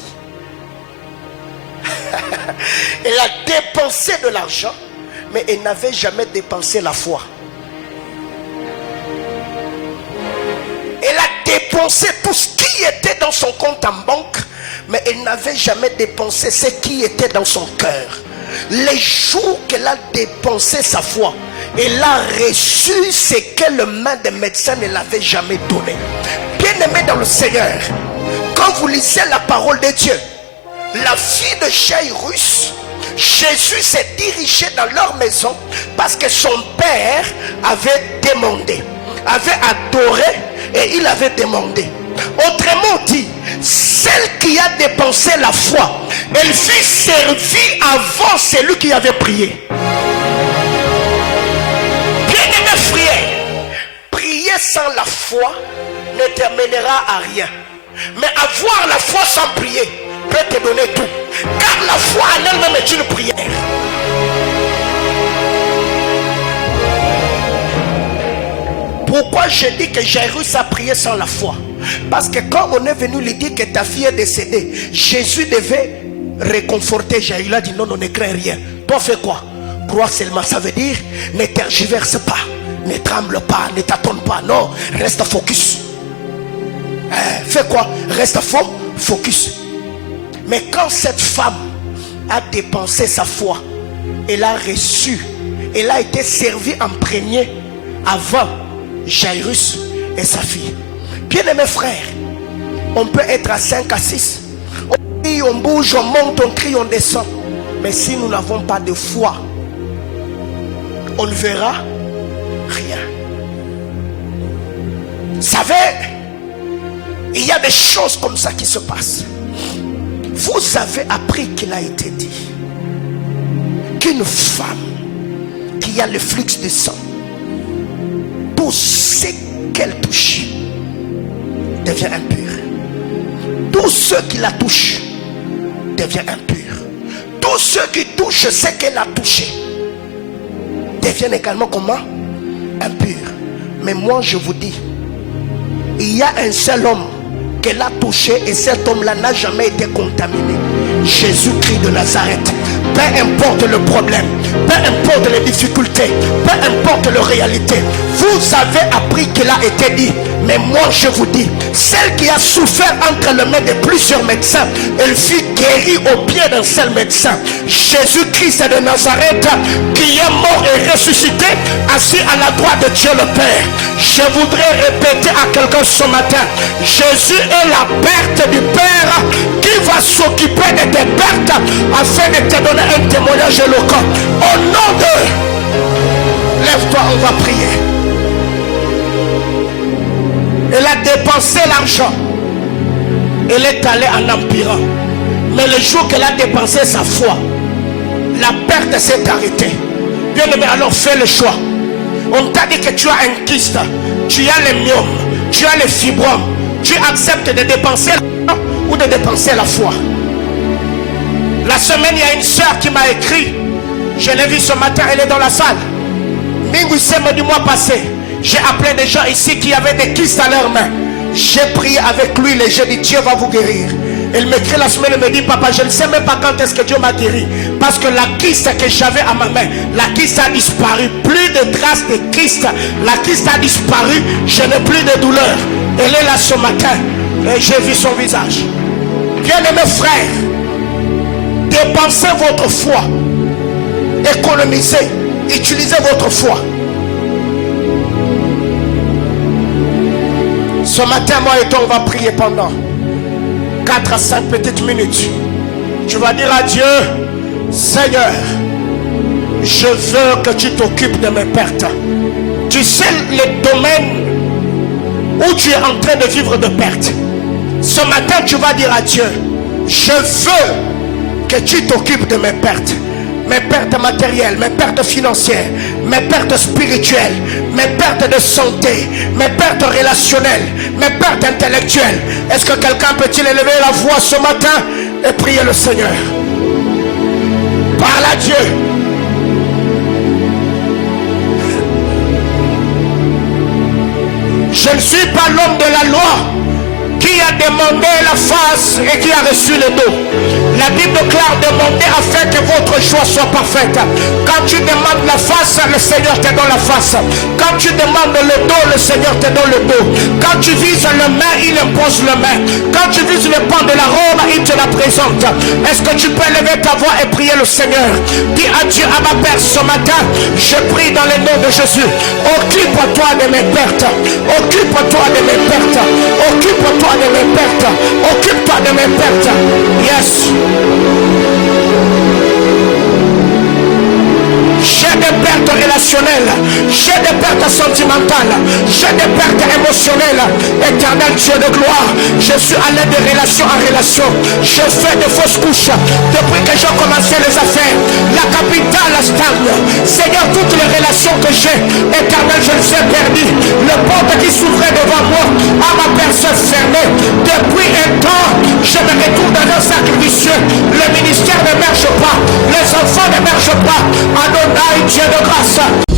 Elle a dépensé de l'argent, mais elle n'avait jamais dépensé la foi. Elle a dépensé tout ce qui était dans son compte en banque, mais elle n'avait jamais dépensé ce qui était dans son cœur. Les jours qu'elle a dépensé sa foi, elle a reçu ce que le main des médecins ne l'avait jamais donné. Bien-aimé dans le Seigneur, quand vous lisez la parole de Dieu, la fille de Jairus, Jésus s'est dirigé dans leur maison parce que son père avait demandé, avait adoré et il avait demandé. Autrement dit, celle qui a dépensé la foi, elle fut servie avant celui qui avait prié. Bien-aimé frère, prier sans la foi ne terminera à rien. Mais avoir la foi sans prier peut te donner tout. Car la foi en elle-même est une prière. Pourquoi je dis que Jairus a prié sans la foi? Parce que quand on est venu lui dire que ta fille est décédée, Jésus devait réconforter Jairus. Il a dit non, ne crains rien. Toi fais quoi? Crois seulement. Ça veut dire ne tergiverse pas, ne tremble pas, ne t'attends pas. Non, reste focus. Fais quoi? Reste focus. Mais quand cette femme a dépensé sa foi, elle a reçu, elle a été servie en premier avant Jairus et sa fille. Bien-aimés frères, on peut être à 5 à 6. On crie, on bouge, on monte, on crie, on descend. Mais si nous n'avons pas de foi, on ne verra rien. Vous savez, il y a des choses comme ça qui se passent. Vous avez appris qu'il a été dit qu'une femme qui a le flux de sang, tout ce qu'elle touche devient impur. Tous ceux qui la touchent deviennent impurs. Tous ceux qui touchent ce qu'elle a touché deviennent également comment? Impurs. Mais moi je vous dis, il y a un seul homme qu'elle a touché et cet homme-là n'a jamais été contaminé. Jésus-Christ de Nazareth. Peu importe le problème, peu importe les difficultés, peu importe la réalité, vous avez appris qu'il a été dit. Mais moi je vous dis, celle qui a souffert entre les mains de plusieurs médecins, elle fut guérie au pied d'un seul médecin, Jésus-Christ de Nazareth, qui est mort et ressuscité, assis à la droite de Dieu le Père. Je voudrais répéter à quelqu'un ce matin, Jésus est la perte du Père qui va s'occuper de tes pertes afin de te donner un témoignage éloquent. Au nom de... Lève-toi, on va prier. Elle a dépensé l'argent. Elle est allée en empirant. Mais le jour qu'elle a dépensé sa foi, la perte s'est arrêtée. Bien aimé, alors fais le choix. On t'a dit que tu as un kyste, tu as les myomes, tu as les fibromes. Tu acceptes de dépenser l'argent ou de dépenser la foi? La semaine, il y a une soeur qui m'a écrit. Je l'ai vue ce matin, elle est dans la salle. Mingoussem du mois passé, j'ai appelé des gens ici qui avaient des kystes à leurs mains. J'ai prié avec lui et j'ai dit Dieu va vous guérir. Elle m'écrit la semaine et me dit papa, je ne sais même pas quand est-ce que Dieu m'a guéri. Parce que la kyste que j'avais à ma main, la kyste a disparu. Plus de traces de kyste. La kyste a disparu. Je n'ai plus de douleur. Elle est là ce matin et j'ai vu son visage. Bien-aimés frères, dépensez votre foi. Économisez. Utilisez votre foi. Ce matin, moi et toi, on va prier pendant 4 à 5 petites minutes. Tu vas dire à Dieu, Seigneur, je veux que tu t'occupes de mes pertes. Tu sais les domaines où tu es en train de vivre de pertes. Ce matin, tu vas dire à Dieu, je veux que tu t'occupes de mes pertes. Mes pertes matérielles, mes pertes financières, mes pertes spirituelles, mes pertes de santé, mes pertes relationnelles, mes pertes intellectuelles. Est-ce que quelqu'un peut-il élever la voix ce matin et prier le Seigneur? Parle à Dieu. Je ne suis pas l'homme de la loi qui a demandé la face et qui a reçu le dos. La Bible déclare demander afin que votre choix soit parfaite. Quand tu demandes la face, le Seigneur te donne la face. Quand tu demandes le dos, le Seigneur te donne le dos. Quand tu vises le main, il impose le main. Quand tu vises le pan de la robe, il te la présente. Est-ce que tu peux lever ta voix et prier le Seigneur? Dis à Dieu, à ma Père, ce matin, je prie dans le nom de Jésus. Occupe-toi de mes pertes. Occupe-toi de mes pertes. Occupe-toi de mes pertes. Occupe-toi de mes pertes. Yes. J'ai des pertes relationnelles, j'ai des pertes sentimentales, j'ai des pertes émotionnelles. Éternel Dieu de gloire, je suis allé de relation en relation. Je fais de fausses couches depuis que j'ai commencé les affaires. La capitale stagne. Seigneur, toutes les relations que j'ai, éternel, je les ai perdues. Le porte qui s'ouvrait devant moi, à ma personne fermée. Depuis un temps, je me retrouve dans un cercle vicieux. Le ministère ne marche pas, les enfants ne marchent pas. Adonai, Dieu de grâce.